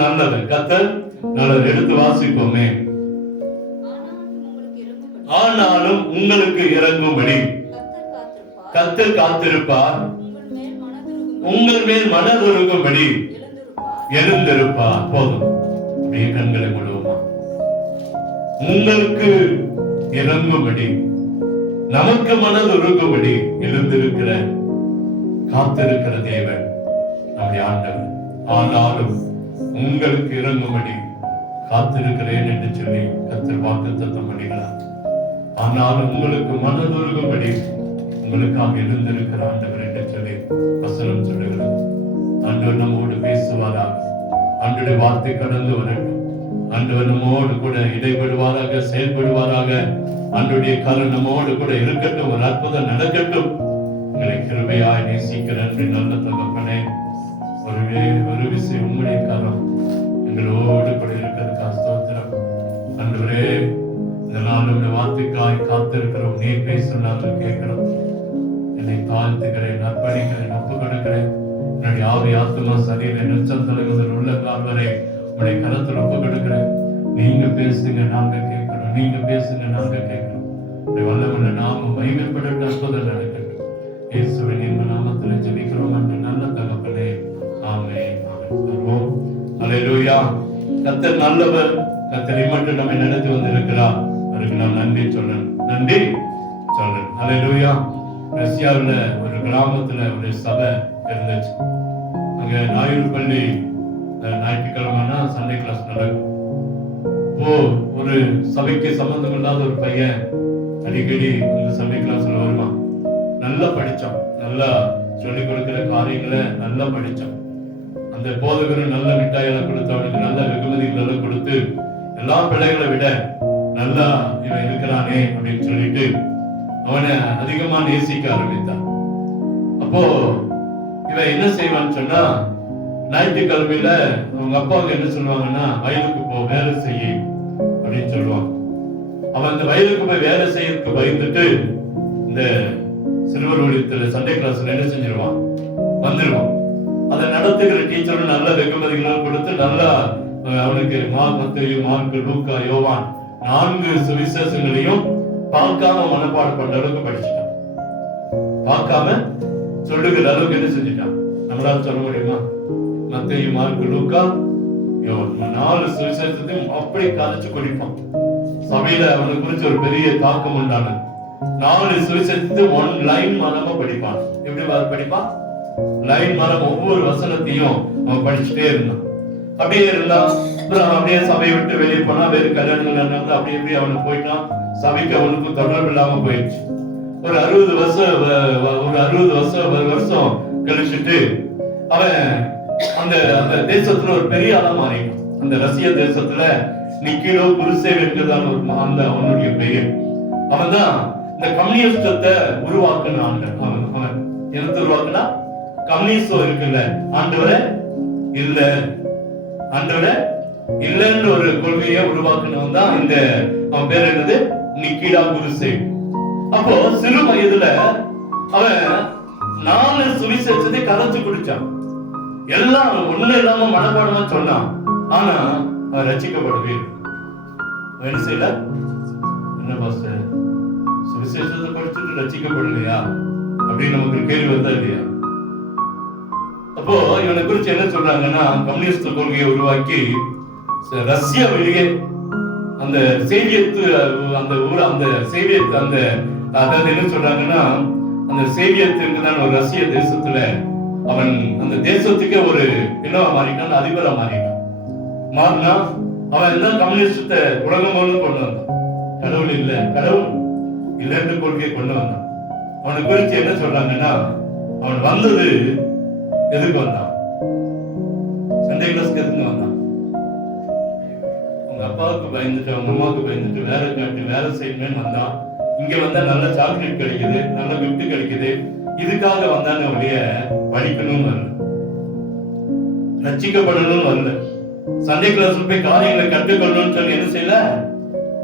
நல்லவர். கர்த்தர் நல்லவர். எடுத்து வாசிப்போமே. ஆனாலும் உங்களுக்கு இறங்கும்படி கர்த்தர் காத்திருப்பார், உங்கள் மேல் மனதுருகும்படி எழுந்திருப்பார். போதும். அப்படியே கண்களை மூடுவோமா. உங்களுக்கு இறங்கும்படி, நமக்கு மனதுருகும்படி எழுந்திருக்கிற காத்திருக்கிற தேவன் நம்முடைய ஆண்டவர். ஆனாலும் உங்களுக்கு இறங்கும்படி காத்திருக்கிறேன் என்று சொல்லி கர்த்தர் வாக்குத்தத்தம் பண்ணுகிறார். ஆனாலும் உங்களுக்கு மனதுருகும்படி உங்களுக்காக எழுந்திருக்கிற ஆண்டவர் என்று சொல்லி வசனம் சொல்லுகிறது. ஆண்டவர் நம்மோடு பேசுவாராக. ஆண்டவருடைய வார்த்தை கடந்து வரட்டும். ஆண்டவர் நம்மோடு கூட இடைபடுவாராக, செயல்படுவாராக. ஆண்டவருடைய கரம் நம்மோடு கூட இருக்கட்டும். ஒரு அற்புதம் நடக்கட்டும். உங்களை கிருபையாய் நேசிக்கிற நல்ல தகப்பனே, ஒரு விஷயம் உங்களுடைய கரம் எங்களோடு கூட இருக்கிறதுக்காக ஸ்தோத்திரம். ஆண்டவரே, இந்த நாள் வார்த்தைக்காய் காத்திருக்கிறோம். நீர் பேச நாங்கள் கேட்கிறோம். என்னை தாழ்த்துகிறேன், அர்ப்பணிக்கிறேன், ஒப்பு கொடுக்கிறேன். என்னுடைய ஆவி, ஆத்மா, சரீரம், நெச்சம் தலைவர் உள்ள கால்வரை உங்களுடைய கரத்தில் ஒப்பு கொடுக்கிறேன். நீங்க பேசுங்க, நாங்க கேட்கிறோம். நீங்க பேசுங்க, நாங்க கேட்கிறோம். வல்லவன நாம மகிமைப்பட அற்புதம் நடக்கட்டும். இயேசுவின் இன்ப நாமத்தில் ஜெபிக்கிறோம் என்று நல்ல தகப்பனே. ஆமென். அல்லேலூயா. கர்த்தர் நல்லவர். கர்த்தர் மட்டும் நம்மை நடத்தி வந்திருக்கிறார். அதுக்கு நாம் நன்றி சொல்லணும். நன்றி சொல்லணும். அல்லேலூயா. ரஷ்யாவில் ஒரு கிராமத்துல ஒரு சபை இருந்துச்சு. அங்க ஞாயிறு பள்ளி, ஞாயிற்றுக்கிழமைனா சண்டே கிளாஸ் நடக்கும். ஒரு சபைக்கு சம்பந்தம் இல்லாத ஒரு பையன் அடிக்கடி இந்த சண்டே கிளாஸ்ல வருவான். நல்லா படிச்சான், நல்லா சொல்லிக் கொடுக்கிற காரியங்களை நல்லா படிச்சான். அந்த போதகரும் நல்ல மிட்டாயெல்லாம் கொடுத்து, அவனுக்கு நல்ல வெகுமதிகளை கொடுத்து, எல்லா பிள்ளைகளை விட நல்லா இவன் இருக்கிறானே அப்படின்னு சொல்லிட்டு அவனை அதிகமா நேசிக்க ஆரம்பித்தான். அப்போ இவன் என்ன செய்வான்னு சொன்னா, ஞாயிற்றுக்கிழமையில அவங்க அப்பாவுக்கு என்ன சொல்லுவாங்கன்னா, வயலுக்கு போ, வேலை செய்ய அப்படின்னு சொல்லுவாங்க. அவன் அந்த வயலுக்கு போய் வேலை செய்யறதுக்கு பயந்துட்டு இந்த சிறுவர் ஒழியத்துல சண்டே கிளாஸ்ல என்ன செஞ்சிருவான், வந்துருவான். அதை நடத்துகிற டீச்சரும் நல்ல வெகுமதிகளும் கொடுத்து நல்லா அவனுக்கு மத்தேயு, மார்க்கு, லூக்கா, யோவான் 4 சுவிசேஷங்களையும் பார்க்காம மனப்பாடம் பண்ற அளவுக்கு படிச்சுட்டான். பார்க்காம சொல்லுகிற அளவுக்கு என்ன செஞ்சுட்டான். நம்மளால சொல்ல முடியுமா? மத்தேயு, மார்க்கு, லூக்கா, யோவான் 4 சுவிசேஷத்தையும் அப்படி கதைச்சு குடிப்பான். சபையில அவனை குறிச்சு ஒரு பெரிய தாக்கம் உண்டானது. 4 சுவிசேஷத்தை 1 லைன் மரமா படிப்பான். எப்படி படிப்பான்? லைன் மரம் ஒவ்வொரு வசனத்தையும் அவன் படிச்சுட்டே இருந்தான். அப்படியே இருந்தான். அப்படியே சபையை விட்டு வெளியே போனா, வேறு கல்யாணங்கள் நடந்து அப்படி எப்படி அவனுக்கு போயிட்டான். சபைக்கு அவனுக்கு தொடர்பு இல்லாம போயிடுச்சு. ஒரு 60 வருஷம் கழிச்சுட்டு அவன் அந்த தேசத்துல ஒரு பெரிய ஆளா மாறிட்டான். அந்த ரஷ்ய தேசத்துல நிக்கிலோ குருசேவ் என்றுதான் அந்த அவனுடைய பெயர். அவன் தான் இந்த கம்யூனிஸ்டத்தை உருவாக்குன ஆண்டவன். அவன் எந்த உருவாக்குனா, கம்யூனிஸ்டம் இருக்குல்ல, ஆண்டவரே இல்ல, ஆண்டவரே இல்லன்ற ஒரு கொள்கையை உருவாக்குனவன் தான் இந்த, அவன் பேர் என்னது, நிக்கிலா குருசேவ். அப்போ சிறு வயதுல அவன் 4 சுவிசேஷத்தை கதைச்சு குடிச்சான். எல்லாம் ஒண்ணு இல்லாம மனப்பாடமா சொன்னான். ஆனா அவன் ரட்சிக்கப்படவே இல்லை. என்ன செய்யல? என்ன பாஸ்டர், சுவிசேஷத்தை படிச்சுட்டு ரட்சிக்கப்படலையா அப்படின்னு நமக்கு கேள்வி வந்தா இல்லையா? அப்போ இவனை குறிச்சு என்ன சொல்றாங்கன்னா, கம்யூனிஸ்ட் கொள்கையை உருவாக்கி ரஷ்யா வெளியே அந்த சேவியத் அந்த ஊர், அந்த சேவியத் அந்த அதாவது என்ன சொல்றாங்கன்னா, அந்த சேவியத் என்றுதான் ஒரு ரஷ்ய தேசத்துல அவன் அந்த தேசத்துக்கே ஒரு என்னவா மாறிட்டான், அதிபரா மாறிட்டான். மாறினா அவன் எல்லாம் கம்யூனிஸ்டத்தை உலகம் கொண்டு வந்தான். கடவுள் இல்ல, கடவுள் இல்லைன்ற கொள்கையை கொண்டு வந்தான். அவனை குறிச்சு என்ன சொல்றாங்கன்னா, அவன் வந்தது எதுக்கு வந்தான்? சண்டே கிளாஸ்க்கு எதுக்கு வந்தான்? உங்க அப்பாவுக்கு பயந்துட்டு, அவங்க அம்மாவுக்கு பயந்துட்டு வேலை காட்டி வேலை செய்யணும்னு வந்தான். இங்க வந்தா நல்ல சாக்லேட் கிடைக்குது, நல்ல கிஃப்ட் கிடைக்குது, இதுக்காக வந்தாங்க வழிய படிக்கணும்னு வரல, ரட்சிக்கப்படணும்னு வரல, சண்டே கிளாஸ்ல போய் காரியங்களை கற்றுக்கொள்ளணும்னு சொல்லி என்ன செய்யல,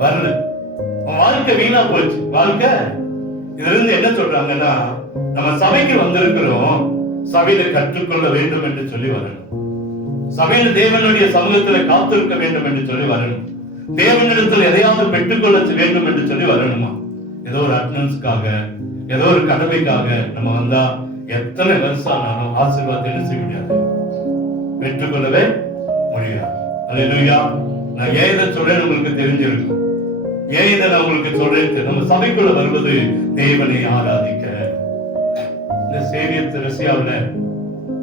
வரல. உன் வாழ்க்கை வீணா போச்சு. வாழ்க்கை இதுல இருந்து என்ன சொல்றாங்கன்னா, நம்ம சபைக்கு வந்திருக்கிறோம், சபையில கற்றுக்கொள்ள வேண்டும் என்று சொல்லி வரணும். சபையில் தேவனுடைய சமூகத்துல காத்திருக்க வேண்டும் என்று சொல்லி வரணும். தேவனிடத்தில் எதையாவது பெற்றுக்கொள்ள வேண்டும் என்று சொல்லி வரணுமா? ஏதோ ஒரு அட்டெண்டன்ஸ்க்காக, ஏதோ ஒரு கடமைக்காக நம்ம வந்தா எத்தனை வருஷம் ஆனாலும் ஆசீர்வாதத்தை என்ன செய்ய முடியாது, பெற்றுக்கொள்ளவே முடியாது. அல்லேலூயா. நான் ஏன் இதை சொல்றேன் உங்களுக்கு தெரிஞ்சிருக்கும். ஏன் இதை நான் உங்களுக்கு சொல்றேன்? நம்ம சபைக்குள்ள வருவது தேவனை ஆராதிக்க. இந்த சேவியத் ரஷ்யாவுல,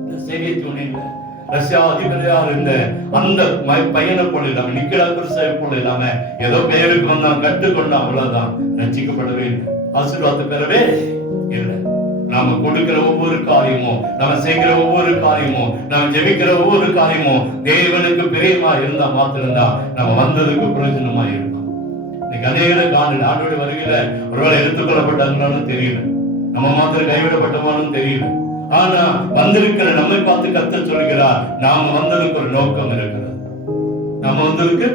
இந்த சேவியத் யூனியன்ல ரஷ்யா அதிபதியா இருந்த அந்த பையனை போல இல்லாம, நிக்கலா குருசாவை போல இல்லாம ஏதோ பெயருக்கு வந்தான், கற்றுக்கொண்டான், அவ்வளவுதான். ரட்சிக்கப்படவே இல்லை, ஆசீர்வாதத்தை பெறவே இல்லை. நாம கொடுக்கிற ஒவ்வொரு காரியமும், நம்ம செய்கிற ஒவ்வொரு காரியமும், நம்ம ஜெபிக்கிற ஒவ்வொரு காரியமும் தேவனுக்கு பிரியமா இருந்தா மாத்திரம்தான் நம்ம வந்ததுக்கு பிரயோஜனமா இருக்கும். இன்னைக்கு அநேக காணல ஆண்டோட வருகையில ஒருவேளை எடுத்துக்கொள்ளப்பட்டாங்கன்னு தெரியல, நம்ம மாத்திரம் கைவிடப்பட்டவான்னு தெரியல. ஆனா வந்திருக்கிற நம்மை பார்த்து கர்த்தர் சொல்கிறார், நாம வந்ததுக்கு ஒரு நோக்கம் இருக்கிறது. நாம வந்ததுக்கு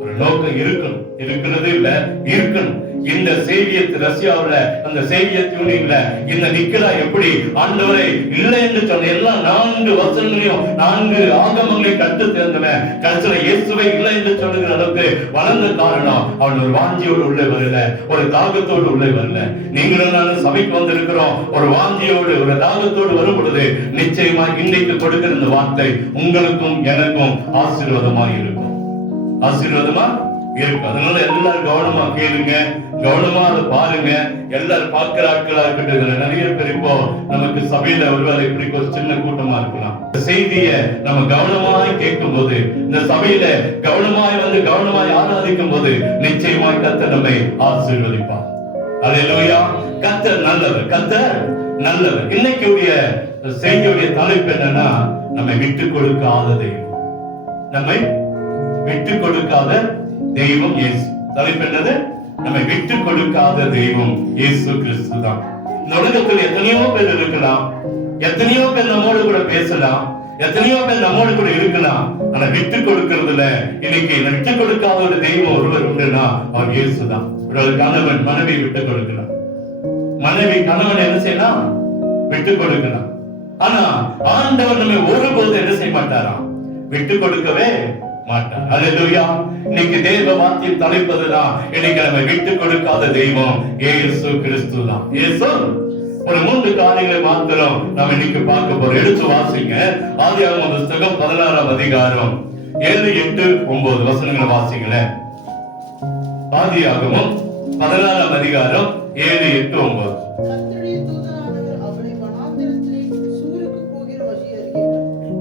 ஒரு நோக்கம் இருக்கணும், இருக்கிறது இல்ல, இருக்கணும். இந்த சேவியத் ரஷ்யாவுல, அந்த சேவியத் யூனியன்ல இந்த நிக்கலா எப்படி ஆண்டவரை இல்லை என்று சொன்ன எல்லா 4 வசனங்களையும் 4 ஆகமங்களையும் கற்று தேர்ந்தவன் கடைசியில இயேசுவை இல்லை என்று சொல்லுகிற அளவுக்கு வளர்ந்த காரணம் அவன் ஒரு வாஞ்சியோடு உள்ளே வரல, ஒரு தாகத்தோடு உள்ளே வரல. நீங்களும் நானும் சபைக்கு வந்திருக்கிறோம் ஒரு வாஞ்சியோடு, ஒரு தாகத்தோடு வரும் பொழுது நிச்சயமா இன்னைக்கு கொடுக்கிற இந்த வார்த்தை உங்களுக்கும் எனக்கும் ஆசீர்வாதமா இருக்கும், ஆசீர்வாதமா இருக்கும். அதனால எல்லாரும் கவனமா கேளுங்க, கவனமா அதை பாருங்க. எல்லாரும் பார்க்கிற ஆட்களா இருக்கட்டும். நிறைய பேர் இப்போ நமக்கு சபையில ஒருவேளை இப்படி ஒரு சின்ன கூட்டமா இருக்கலாம். இந்த செய்தியை நம்ம கவனமாய் கேட்கும் போது, இந்த சபையில கவனமாய் வந்து கவனமாய் ஆராதிக்கும் போது நிச்சயமாய் கர்த்தர் நம்மை ஆசீர்வதிப்பார். அல்லேலூயா. கர்த்தர் நல்லவர், கர்த்தர் நல்லவர். இன்னைக்குடைய செய்தியுடைய தலைப்பு என்னன்னா, நம்மை விட்டு கொடுக்காத தெய்வம். நம்மை விட்டு கொடுக்காத தெய்வம் இயேசு. தலைப்பு என்னது? நம்மை விட்டு கொடுக்காத தெய்வம் இயேசு கிறிஸ்து தான். இந்த உலகத்தில் எத்தனையோ பேர் இருக்கலாம், எத்தனையோ பேர் நம்மோடு கூட பேசலாம், எத்தனையோ பேர் நம்மோடு கூட இருக்கலாம். ஆனா விட்டு கொடுக்கிறதுல இன்னைக்கு விட்டு கொடுக்காத ஒரு தெய்வம் ஒருவர் உண்டுனா அவர் இயேசு தான். ஒரு கணவன் மனைவி விட்டு கொடுக்கலாம், மனைவி கணவன் என்ன செய்யலாம், விட்டு கொடுக்கலாம். ஆனா ஆண்டவர் நம்மை ஒருபோது என்ன செய்ய மாட்டாராம், விட்டு கொடுக்கவே மாட்டார். அல்லேலூயா. இன்னைக்கு தேவ வார்த்தையின் தலைப்பதுதான், இன்னைக்கு நம்ம விட்டு கொடுக்காத தெய்வம் இயேசு கிறிஸ்து தான். இயேசு ஒரு 3 காரியங்களை மாத்திரம் நாம் இன்னைக்கு பார்க்க போறோம். எடுத்து வாசிங்க. ஆதியாகமம் புத்தகம் 16ஆம் அதிகாரம் 7, 8, 9 வசனங்களை வாசிங்களேன். ஆதியாகமம் 16ஆம் அதிகாரம் 7, 8, 9.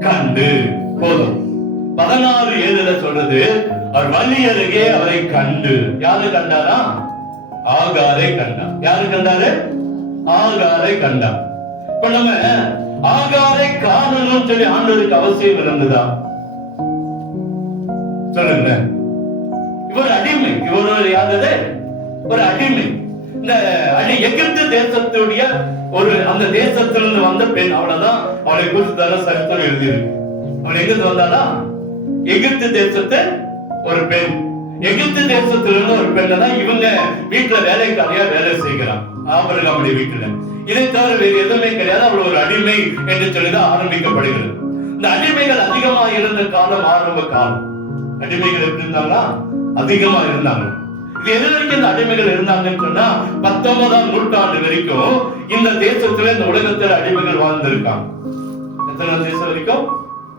கண்டு போதும். 16:7 சொல்றது, அவர் வழி அருகே அவரை கண்டு. யாரு கண்டாரா? ஆகாரை கண்டார். யாரு கண்டாரு? ஆகாரை கண்டார். இப்ப நம்ம ஆகாரை காணணும் சொல்லி ஆண்டவருக்கு அவசியம் இருந்ததா? சொல்லுங்க. இவர் அடிமை, இவர் யாரு? ஒரு அடிமை. இந்த எகிப்து தேசத்துடைய ஒரு அந்த தேசத்திலிருந்து வந்த பெண், அவ்வளவுதான். அவளை குறித்து தர சரித்திரம் எழுதியிருக்கு. அவள் எங்கிருந்து வந்தாளா? எகிப்து தேசத்து ஒரு பெண். எகிப்து தேசத்திலிருந்து ஒரு பெண் தான் இவங்க வீட்டுல வேலைக்காரியா வேலை செய்கிறான் ஆபிரகாமுடைய வீட்டுல. இதை தவிர வேறு எதுவுமே கிடையாது. அவள் ஒரு அடிமை என்று சொல்லிதான் ஆரம்பிக்கப்படுகிறது. இந்த அடிமைகள் அதிகமா இருந்த காலம் ஆரம்ப காலம். அடிமைகள் எப்படி இருந்தாங்களா? அதிகமா இருந்தாங்க. இது எது வரைக்கும் இந்த அடிமைகள் இருந்தாங்கன்னு சொன்னா 19ஆம் நூற்றாண்டு வரைக்கும் இந்த தேசத்துல, இந்த உலகத்துல அடிமைகள் வாழ்ந்திருக்காங்க. எத்தனை தேசம் வரைக்கும்?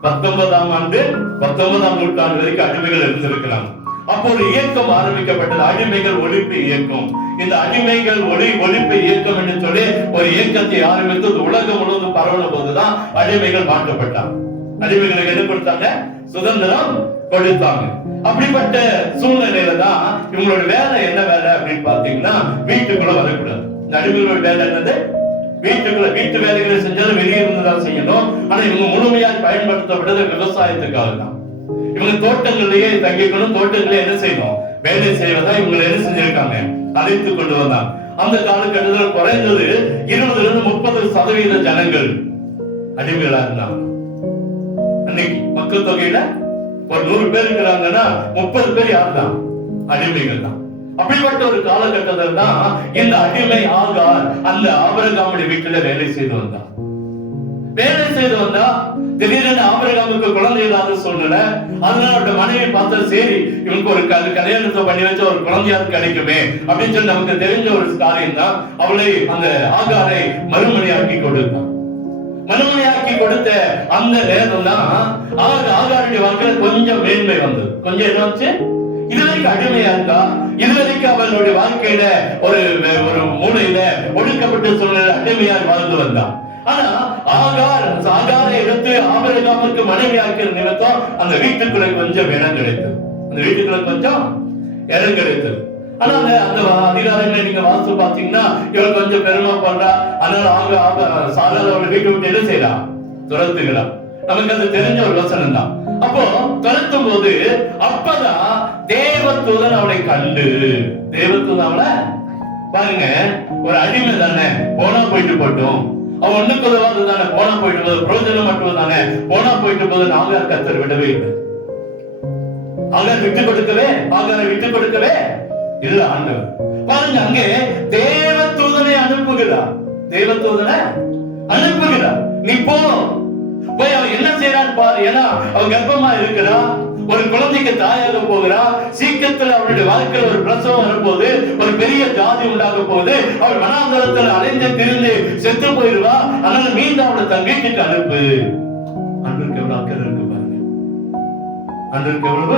19ஆம் நூற்றாண்டு வரைக்கும் அடிமைகள் இருந்திருக்கலாம். அப்போ ஒரு இயக்கம் ஆரம்பிக்கப்பட்டது, அடிமைகள் ஒழிப்பு இயக்கம். இந்த அடிமைகள் ஒழிப்பு இயக்கம் என்று சொல்லி ஒரு இயக்கத்தை ஆரம்பித்து உலகம் முழுவதும் பரவன போதுதான் அடிமைகள் மாற்றப்பட்டாங்க. அடிமைகளுக்கு என்ன கொடுத்தாங்க? சுதந்திரம் கொடுத்தாங்க. அப்படிப்பட்ட சூழ்நிலையில தான் இவங்களோட வேலை என்ன வேலை அப்படின்னு பாத்தீங்கன்னா, வீட்டுக்குள்ள வரக்கூடாது. இந்த அடிமைகளோட வேலை என்னது? வீட்டுக்குள்ள வீட்டு வேலைகளை செஞ்சாலும் வெளியே இருந்துதான் செய்யணும். ஆனா இவங்க முழுமையாக பயன்படுத்தப்பட்டது விவசாயத்துக்காக தான். இவங்க தோட்டங்களிலேயே தங்கிக்கணும், தோட்டங்களே என்ன செய்யணும், வேலை செய்வதா இவங்க என்ன செஞ்சிருக்காங்க, அழைத்து கொண்டு வந்தாங்க. அந்த காலகட்டத்தில் குறைந்தது 20-30% ஜனங்கள் அடிமைகளா இருந்தாங்க. அன்னைக்கு மக்கள் தொகையில ஒரு 100 பேர் இருக்கிறாங்கன்னா 30 பேர் யார் தான்? அடிமைகள் தான். அப்படிப்பட்ட ஒரு காலகட்டத்தில் தான் இந்த அடிமை ஆகார் அந்த ஆபிரகாமுடைய வீட்டில வேலை செய்து வந்தார். வேலை செய்து வந்தா திடீரென ஆபிரகாமுக்கு குழந்தை இல்லாத சூழ்நிலை. அதனால அவருடைய மனைவி பார்த்தா, சரி இவனுக்கு ஒரு கல்யாணத்தை பண்ணி வச்ச ஒரு குழந்தையாவது கிடைக்குமே அப்படின்னு சொல்லி நமக்கு தெரிஞ்ச ஒரு காரியம் தான். அவளை அந்த ஆகாரை மறுமணியாக்கி கொடுத்தான். மறுமணியாக்கி கொடுத்த அந்த நேரம் தான் ஆகாருடைய வாழ்க்கையில கொஞ்சம் மேன்மை வந்தது. கொஞ்சம் என்ன வச்சு, இதுவரைக்கும் அடிமையா இருந்தா, இதுவரைக்கும் அவளுடைய வாழ்க்கையில ஒரு மூலையில ஒடுக்கப்பட்ட சூழ்நிலை அடிமையாக வாழ்ந்து வந்தான். ஆனா ஆகாரை எடுத்து ஆபிரகாமுக்கு மனைவியாக்கிற நிமித்தம் அந்த வீட்டுக்குள்ள கொஞ்சம் இடம் கிடைத்தது. அந்த வீட்டுக்குள்ள கொஞ்சம் இடம் கிடைத்தது. ஆனா அந்த அதிகாரங்களை நீங்க வாசித்து பாத்தீங்கன்னா, இவள் கொஞ்சம் பெருமை பண்றா. அதனால சாராள் அவளை வீட்டு விட்டு என்ன செய்யறா, துரத்துகிறா. நமக்கு அது தெரிஞ்ச ஒரு வசனம் தான். அப்போ துரத்தும் போது அப்பதான் தேவதூதன் அவளை கண்டு, தேவதூதன் அவளை பாருங்க, ஒரு அடிமை தானே, போனா போயிட்டு போட்டோம், அவன் ஒண்ணுக்கு உதவாது தானே, போனா போயிட்டு போது பிரயோஜனம் மட்டும் தானே, போனா போயிட்டு போது ஆகார் கர்த்தர் விடவே இல்லை. ஆகார் விட்டு கொடுக்கவே இல்ல ஆண்டவர். பாருங்க, அங்கே தேவதூதனை அனுப்புகிறார். நீ போய் அவன் என்ன செய்யறான்னு பாரு. ஏன்னா அவன் கர்ப்பமா இருக்கிறா, ஒரு குழந்தைக்கு தாயாக போகிறா. சீக்கிரத்தில் அவளுடைய வாழ்க்கையில் ஒரு பிரசவம் வரும்போது ஒரு பெரிய ஜாதி உண்டாக போகுது. அவள் வனாந்தரத்தில் அலைந்து திரிந்து செத்து போயிருவா. அதனால மீண்டும் அவளை தன் வீட்டுக்கு அனுப்பு. அன்றைக்கு எவ்வளவு அக்கறை இருக்கு பாருங்க, அன்றைக்கு எவ்வளவு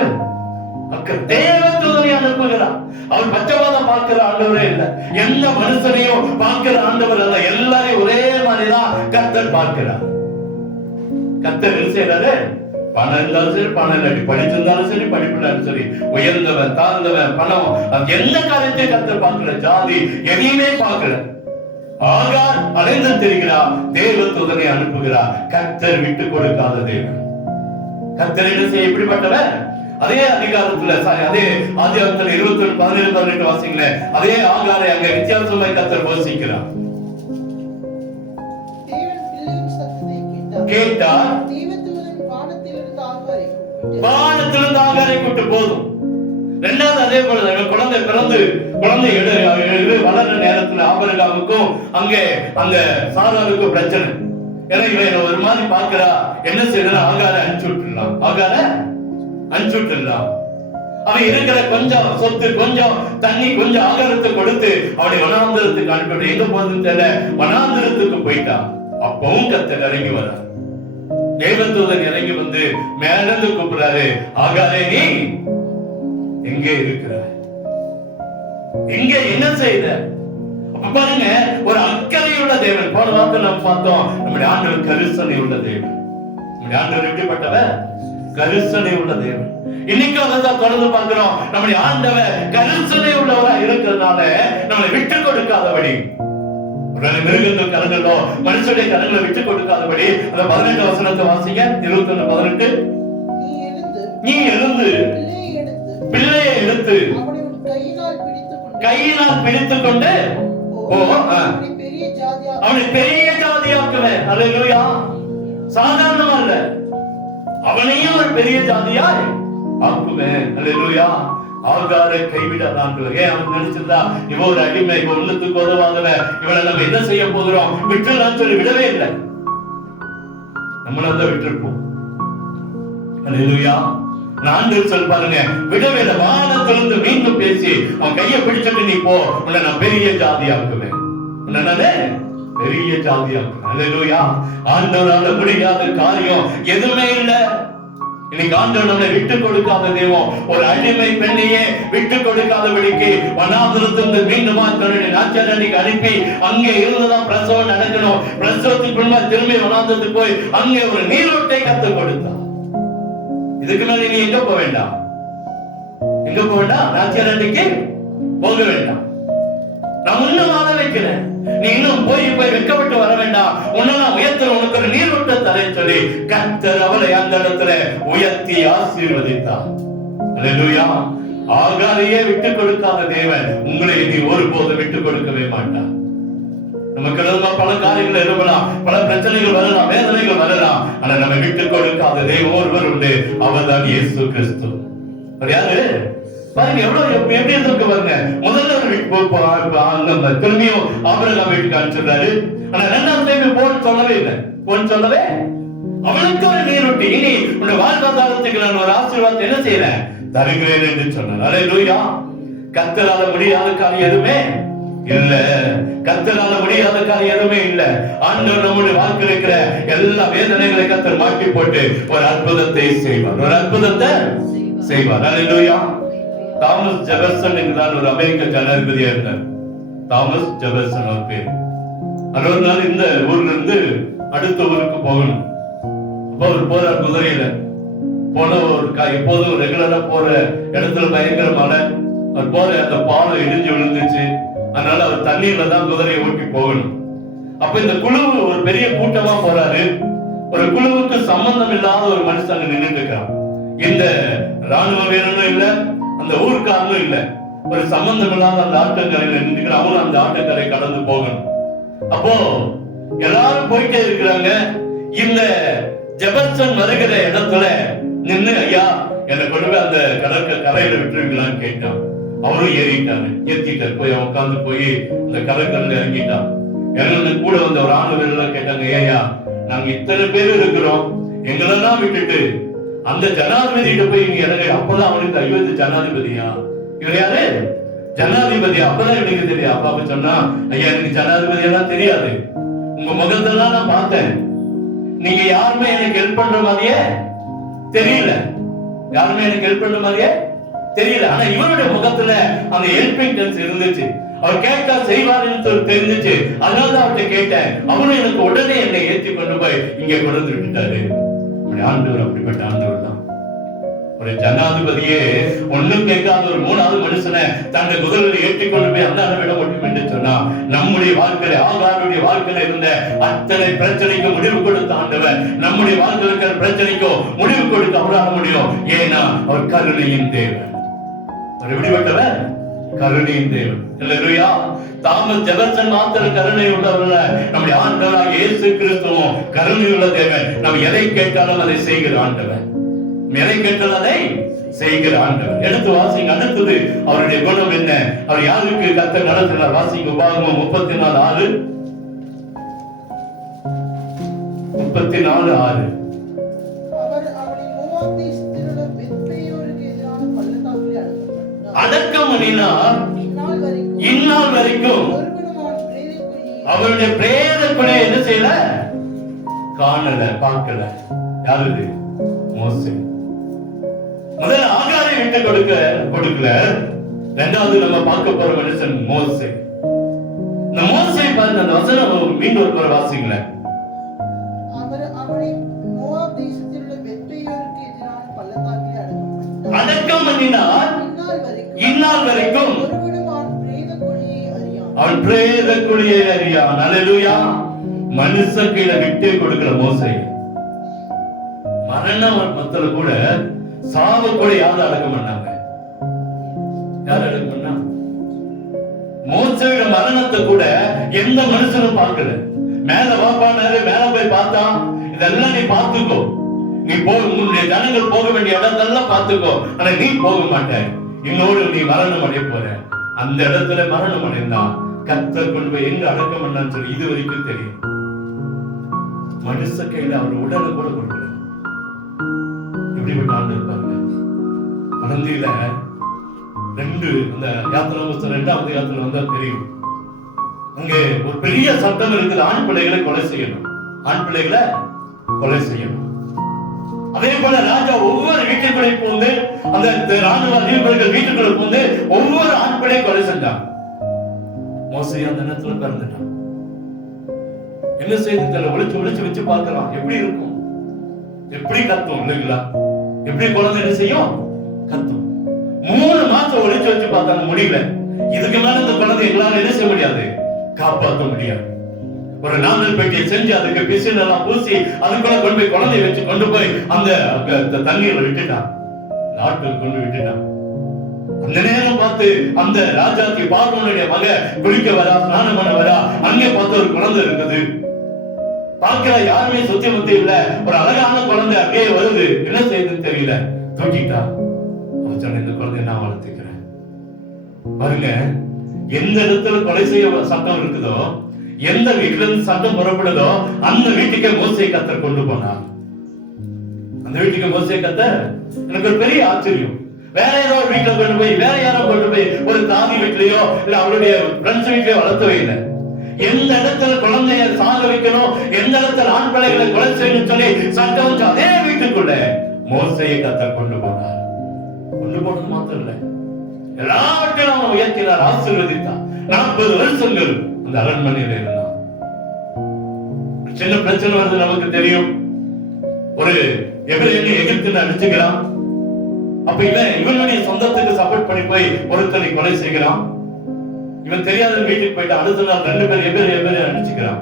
அக்கறை. தேவதூதனை அனுப்புகிறார். அவர் பச்சைவாதம் பார்க்கிற ஆண்டவரே இல்லை, எந்த மனுஷனையும் பார்க்கிற ஆண்டவர் அல்ல, எல்லாரையும் ஒரே மாதிரிதான் கர்த்தர் பார்க்கிறார். கர்த்தர் என்ன செய்யறாரு, பணம் இருந்தாலும் சரி, பணம் இல்லாட்டி, படிச்சிருந்தாலும் சரி, படிப்பில்லாலும் சரி, உயர்ந்தவன் தாழ்ந்தவன், பணம், அது எந்த காரியத்தையும் கர்த்தர் பார்க்கல, ஜாதி எதையுமே பார்க்கல. ஆகார் அலைந்து திரிகிறார், தேவதூதனை அனுப்புகிறார். கர்த்தர் விட்டு கொடுக்காத தேவன். கர்த்தர் என்ன செய்ய எப்படிப்பட்டவர்? அதே அதிகாரத்துல அதே ஆதியாகமத்துல 21:17-18 வாசிங்களே, அதே ஆகாரை அங்க வித்தியாசமாய் கர்த்தர் போஷிக்கிறார். கேட்டா வானத்திலிருந்து ஆகாரை கூட்டு போதும். ரெண்டாவது அதே போல குழந்தை வளர்ற நேரத்துல ஆபிரகாமுக்கும் அங்கே அந்த சாராளுக்கும் பிரச்சனை. ஏன்னா இவன் ஒரு மாதிரி பாக்குறா, என்ன செய்யணும், ஆகாரை அனுப்பிச்சு விட்டுலாம். அவன் இருக்கிற கொஞ்சம் சொத்து, கொஞ்சம் தண்ணி, கொஞ்சம் ஆகாரத்தை கொடுத்து அவனை வனாந்தரத்துக்கு அனுப்பிவிட்டு, எங்க போகுதுன்னு தெரியல, வனாந்தரத்துக்கு போயிட்டான். அப்பவும் கர்த்தர் இறங்கி வர்றார். தேவதூதன் இறங்கி வந்து மேலிருந்து கூப்பிடுறாரு, ஆகாரே நீ எங்கே இருக்கிறாய், எங்க என்ன செய்த? பாருங்க, ஒரு அக்கறையுள்ள தேவன். போன வாரத்தில் நாம் பார்த்தோம், நம்முடைய ஆண்டவர் கரிசனை உள்ள தேவன். நம்முடைய ஆண்டவர் எப்படிப்பட்டவர்? கரிசனை உள்ள தேவன். இன்னைக்கு அதான் தொடர்ந்து பார்க்கிறோம், நம்முடைய ஆண்டவர் கரிசனை உள்ளவரா இருக்கிறதுனால நம்மளை விட்டு கொடுக்காதபடி, மிருகங்கள் கரங்களோ மனுஷனுடைய கரங்களை விட்டு கொடுக்காதபடி, அந்த 18 வசனத்தை வாசிங்க. 21:18. நீ எழுந்து பிள்ளையை எடுத்து கையினால் பிடித்துக் கொண்டு அவனை பெரிய ஜாதியாக்குவேன். அல்லேலூயா. சாதாரணமா இல்ல, அவனையும் ஒரு பெரிய ஜாதியாய் ஆக்குவேன். அல்லேலூயா. ஆகாரை கைவிடாதான். ஏன் அவன் நினைச்சிருந்தா, இவ ஒரு அடிமை, இவ உள்ளத்துக்கு உதவாதவன், இவனை நம்ம என்ன செய்ய போகிறோம், விட்டுலாம் சொல்லி விடவே இல்லை. நம்மளால விட்டுருப்போம். அல்லேலூயா. நான் சொல் பாருங்க, விடவே இல்லை. வானத்திலிருந்து மீண்டும் பேசி அவன் கையை பிடிச்சிட்டு, நீ போ, உன்னை நான் பெரிய ஜாதியாக்குவேன், உன்னை நானே பெரிய ஜாதியாக்குவேன். அல்லேலூயா. ஆண்டவரால முடியாத காரியம் எதுவுமே இல்லை. இன்னைக்கு ஆண்டவர் நம்மை விட்டு கொடுக்காத தெய்வம். ஒரு அடிமை பெண்ணையே விட்டு கொடுக்காதபடிக்கு வனாந்தரத்திலிருந்து மீண்டும் தன்னுடைய நாச்சியாரண்டைக்கு அனுப்பி அங்கே இருந்துதான் பிரசவம் நடக்கணும். பிரசவத்துக்கு திரும்பி வனாந்தரத்துக்கு போய் அங்கே ஒரு நீரோட்டை கற்றுக் கொடுத்தார். இதுக்கு மேல நீ எங்க போக வேண்டாம், நாச்சியாரண்டைக்கு போக வேண்டாம். நான் இன்னும் வாழ வைக்கிறேன், நீ இன்னும் போய் வெட்கப்பட்டு வர வேண்டாம், உன்னை நான் உயர்த்துற, உனக்கு ஒரு நீரோட்ட தரேன்னு சொல்லி கர்த்தர் அவளை அந்த இடத்துல உயர்த்தி ஆசீர்வதித்தார். அல்லேலூயா. ஆகாரையே விட்டு கொடுக்காத தேவன் உங்களை நீ ஒருபோதும் விட்டு கொடுக்கவே மாட்டார். நமக்கு பல காரியங்கள் இருக்கலாம், பல பிரச்சனைகள் வரலாம், வேதனைகள் வரலாம். ஆனா நம்ம விட்டு கொடுக்காத தேவன் ஒருவர் உண்டு, அவர்தான் இயேசு கிறிஸ்து. யாரு பாருங்க, எவ்வளவு எப்படி இருக்கு பாருங்க. முதல்ல திரும்பியும் ஆபிரகாம் வீட்டுக்கு அனுப்பிச்சிடுறாரு. ஆனா இரண்டாவது டைம் போன்னு சொல்லவே இல்லை. போன்னு சொல்லவே அவளுக்கு ஒரு நீரூட்டி, இனி உன்னுடைய வாழ்வாதாரத்துக்கு நான் ஒரு ஆசீர்வாதத்தை என்ன செய்யறேன் தருகிறேன் என்று சொன்னார். அல்லேலூயா. கர்த்தரால முடியாத காரியம் எதுவுமே இல்ல. கர்த்தரால முடியாத காரியம் எதுவுமே இல்ல. ஆண்டவர் நம்முடைய வாழ்க்கையில் இருக்கிற எல்லா வேதனைகளை கர்த்தர் மாட்டி போட்டு ஒரு அற்புதத்தை செய்வார். ஒரு அற்புதத்தை செய்வார். அல்லேலூயா. தாமஸ் ஜெபர்சன் என்கிறார் ஒரு அமெரிக்க ஜனாதிபதியா இருந்தார். தாமஸ் ஜெபர்சன் அவர் பேர். ஒரு நாள் இந்த ஊர்ல இருந்து அடுத்த ஊருக்கு போகணும். அப்ப அவர் போறார் குதிரையில. போன ஒரு எப்போதும் ரெகுலரா போற இடத்துல பயங்கர மழை. அவர் போற அந்த பாலம் இடிஞ்சு விழுந்துச்சு. அதனால அவர் தண்ணீர்ல தான் குதிரையை ஓட்டி போகணும். அப்ப இந்த குழு ஒரு பெரிய கூட்டமா போறாரு. ஒரு குழுவுக்கு சம்பந்தம் இல்லாத ஒரு மனுஷன் நின்றுட்டு இருக்கான். இந்த ராணுவ வீரனும் இல்ல, அந்த ஊருக்காரனும் இல்ல. ஒரு சம்பந்தம் இல்லாத அந்த ஆட்டக்கரையில நின்று அவனும் அந்த ஆட்டக்கரை கடந்து போகணும். அப்போ எல்லாரும் போயிட்டே இருக்கிறாங்க. இந்த ஜெபர்சன் வருகிற இடத்துல நின்று, ஐயா என்னை கொண்டு போய் அந்த கரையில விட்டுருங்களான்னு கேட்டான். அவரும் ஏறிட்டாரு. ஏத்திட்டார். போய் உட்காந்து போய் இந்த கடற்கரையில இறங்கிட்டான். இறங்கின கூட வந்த ஒரு ஆணவர்கள் கேட்டாங்க, ஐயா நாங்க இத்தனை பேர் இருக்கிறோம், எங்களெல்லாம் விட்டுட்டு அந்த ஜனாதிபதியிட்ட போய் இங்க இறங்க. அப்பதான் அவனுக்கு ஐயோ இது ஜனாதிபதியா, இவர் யாரு ஜனாதிபதியா, அப்பதான் எனக்கு தெரியும். அப்பா சொன்னா, ஐயா எனக்கு ஜனாதிபதி எல்லாம் தெரியாது, உங்க முகத்தெல்லாம் நான் பார்த்தேன், நீங்க யாருமே எனக்கு ஹெல்ப் பண்ற மாதிரியே தெரியல, யாருமே எனக்கு ஹெல்ப் பண்ற மாதிரியே தெரியல. ஆனா இவருடைய முகத்துல அந்த ஹெல்பிங்னஸ் இருந்துச்சு. அவர் கேட்டா செய்வாருன்னு தெரிஞ்சிச்சு. அதனால அவர்கிட்ட கேட்டேன். அவரும் எனக்கு உடனே என்னை ஏற்றி கொண்டு போய் இங்க கொண்டு விட்டுட்டாரு. ஆண்டவர் அப்படிப்பட்ட ஆண்டவர் தான். ஒரு ஜனாதிபதியே ஒண்ணும் கேட்காத ஒரு மூணாவது மனுஷனை தன்னை குதிரையில் ஏற்றி கொண்டு போய் அந்த அளவிட முடியும் என்று சொன்னா, நம்முடைய வாழ்க்கையில ஆகாருடைய வாழ்க்கையில இருந்த அத்தனை பிரச்சனைக்கு முடிவு கொடுத்த ஆண்டவர் நம்முடைய வாழ்க்கையில் இருக்கிற பிரச்சனைக்கோ முடிவு கொடுக்க அவரால் முடியும். ஏன்னா அவர் கருணையின் தேவன். அவர் எப்படிப்பட்டவர்? கருணையின் தேவன். அல்லேலூயா. தாமஸ் ஜெபர்சன் மாத்திரம் கருணை உள்ளவர்ல, நம்முடைய ஆண்டவராகிய இயேசு கிறிஸ்துவும் கருணையுள்ள தேவன். நம்ம எதை கேட்டாலும் அதை செய்கிற ஆண்டவர். எதை கேட்டாலும் அதை செய்கிற ஆண்டவர். எடுத்து வாசிங்க. அடுத்தது அவருடைய குணம் என்ன? அவர் யாருக்கு கர்த்தர் நடத்தினார்? வாசிங்க. உபாகமம் 34:6. 34:6. அடக்கம் பண்ணினார். இந்நாள் வரைக்கும் அவருடைய பிரேத கொலை என்ன செய்யல, காணல, பார்க்கல. யாரு? மோசே. முதல்ல ஆகாரை விட்டு கொடுக்கல. இரண்டாவது நம்ம பார்க்க போற மனுஷன் மோசே. இந்த மோசே பாருங்க, அந்த வசனம் மீண்டும் ஒரு முறை வாசிங்கள. அடக்கம் பண்ணினார். இந்நாள் வரைக்கும் அவன் பிரேத குழியை அறியான். அல்லேலூயா. மனுஷ கீழே விட்டே கொடுக்கிற மோசே. மரண மத்தில கூட சாவ கூட யாரும் அடக்கம் பண்ணாங்க. யார் அடக்கம் பண்ணா? மோசேயோட மரணத்தை கூட எந்த மனுஷனும் பார்க்கல. மேல வாப்பானாரு, மேல போய் பார்த்தா, இதெல்லாம் நீ பார்த்துக்கோ, நீ உன்னுடைய ஜனங்கள் போக வேண்டிய இடத்தெல்லாம் பார்த்துக்கோ, ஆனா நீ போக மாட்ட, இன்னொரு நீ மரணம் அடைய போற. அந்த இடத்துல மரணம் அடைந்தா கர்த்தர் கொண்டு போய் எங்க அடக்கம் பண்ணான்னு சொல்லி இது வரைக்கும் தெரியும். மனுஷ கையில அவர் உடலை கூட கொடுக்கல. எப்படிப்பட்ட ஆண்டு இருப்பாங்க. வளர்ந்தியில அந்த யாத்திரை புஸ்தகம் 2வது யாத்திரை வந்தா தெரியும். அங்க ஒரு பெரிய சட்டம் இருக்குது. ஆண் பிள்ளைகளை கொலை செய்யணும். ஆண் பிள்ளைகளை கொலை செய்யணும். அதே போல ராஜா ஒவ்வொரு வீட்டுக்குள்ளே போந்து, அந்த ராணுவ அதிகாரிகள் வீட்டுக்குள்ள போந்து ஒவ்வொரு ஆண் பிள்ளையை கொலை செஞ்சான். மோசே அந்த நேரத்துல பிறந்துட்டான். என்ன செய்து தெரியல. ஒளிச்சு வச்சு பார்க்கலாம். எப்படி இருக்கும்? எப்படி கத்தும் இல்லைங்களா? எப்படி குழந்தை என்ன செய்யும்? கத்தும். 3 மாசம் ஒளிச்சு வச்சு பார்த்தாங்க, முடியல. இதுக்கு மேல இந்த குழந்தை எங்களால என்ன செய்ய முடியாது, காப்பாற்ற முடியாது. ஒரு நாங்கல் பெட்டியை செஞ்சு அதுக்கு பிசின் எல்லாம் பூசி அதுக்குள்ள கொண்டு போய் குழந்தைய வச்சு கொண்டு போய் அந்த தண்ணீரை விட்டுட்டான். நாட்டில் கொண்டு விட்டுட்டான். அந்த நேரம் பார்த்து அந்த ராஜாக்கு பார்வோனுடைய மக குளிக்க வரா, ஸ்நானம் பண்ண வரா. அங்கே பார்த்து ஒரு குழந்தை இருக்குது. பார்க்கல, யாருமே சுத்தி முத்தி இல்ல. ஒரு அழகான குழந்தை அப்படியே வருது. என்ன செய்யுதுன்னு தெரியல. தூக்கிட்டா. இந்த குழந்தைய நான் வளர்த்துக்கிறேன். பாருங்க, எந்த இடத்துல கொலை செய்ய சட்டம் இருக்குதோ, எந்த வீட்டுல இருந்து சத்தம் புறப்படுதோ அந்த வீட்டுக்கு மோசே கர்த்தர் கொண்டு போனார். அந்த வீட்டுக்கு மோசே கர்த்தர், எனக்கு ஒரு பெரிய ஆச்சரியம். வேற ஏதோ ஒரு வீட்டுல கொண்டு போய், வேற யாரோ கொண்டு போய் ஒரு தாதி வீட்லயோ இல்ல அவருடைய ஃப்ரெண்ட்ஸ் வீட்லயோ வளர்த்தவே இல்லை. எந்த இடத்துல குழந்தைய சாக வைக்கணும், எந்த இடத்துல ஆண் பிள்ளைகளை கொலை செய்யணும் சொல்லி சட்டம் வச்சு அதே வீட்டுக்குள்ள மோசையை கர்த்தர் கொண்டு போனார். கொண்டு போனது மாத்திரம் இல்ல, எல்லாவற்றையும் அவன் உயர்த்தினார், ஆசீர்வதித்தார். 40 வருஷங்கள் அந்த அரண்மனையில இருந்தான். சின்ன பிரச்சனை வந்து நமக்கு தெரியும். ஒரு எபிரேயனை எகிப்தில் அடிச்சுக்கிறான். அப்ப இவனுடைய சொந்தத்துக்கு சப்போர்ட் பண்ணி போய் ஒருத்தனை கொலை செய்கிறான். இவன் தெரியாத வீட்டுக்கு போயிட்டு அடுத்த நாள் 2 பேர் எபிரேயரை அடிச்சுக்கிறான்.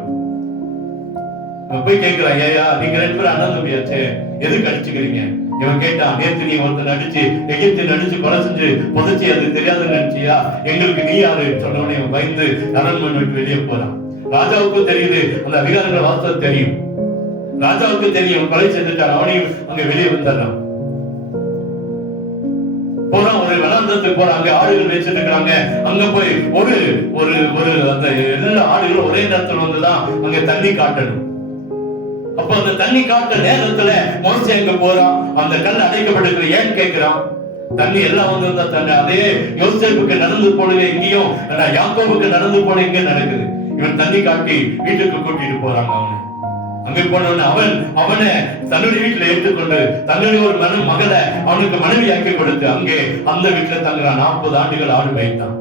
போய் கேட்கிறான், ஏயா நீங்க 2 பேரும் அண்ணன் தம்பியாச்சே, எதுக்கு அடிச்சுக்கிறீங்க? இவன் கேட்டான், நேத்து நீ ஒருத்தன் அடிச்சு எகிப்தில் அடிச்சு கொலை செஞ்சு புதைச்சி அது தெரியாதுன்னு நினைச்சியா? எங்களுக்கு நீ யாரு சொன்னவனே இவன் பயந்து அரண்மனை விட்டு வெளியே போறான். ராஜாவுக்கும் தெரியுது, அந்த அதிகாரிகள் வார்த்தை தெரியும். ராஜாவுக்கு தெரியும் கொலை செஞ்சுட்டான். அவனையும் அங்க வெளியே வந்துடுறான். போறான், ஒரு வனாந்தரத்துக்கு போறான். அங்க ஆடுகள் வச்சிட்டு இருக்காங்க. அங்க போய் ஒரு ஒரு ஒரு அந்த எல்லா ஆடுகளும் ஒரே நேரத்துல வந்துதான் அங்க தண்ணி காட்டணும். அப்ப அந்த தண்ணி காட்ட நேரத்துல மோசே எங்க போறான், அந்த கல் அடைக்கப்பட்டிருக்கு ஏன்னு கேட்கிறான். தண்ணி எல்லாம் வந்திருந்தா தண்ணி அதே யோசேப்புக்கு நடந்து போனது எங்கேயும், யாக்கோபுக்கு நடந்து போன எங்க நடக்குது. இவன் தண்ணி காட்டி வீட்டுக்கு கூட்டிட்டு போறாங்க. அங்க போனவன அவனை தன்னுடைய வீட்டுல ஏற்றுக்கொண்டு தன்னுடைய ஒரு மகளை அவனுக்கு மனைவியாக்கி கொடுத்து அங்கே அந்த வீட்டுல தங்குறான். 40 ஆண்டுகள் ஆடு மேய்த்தான்.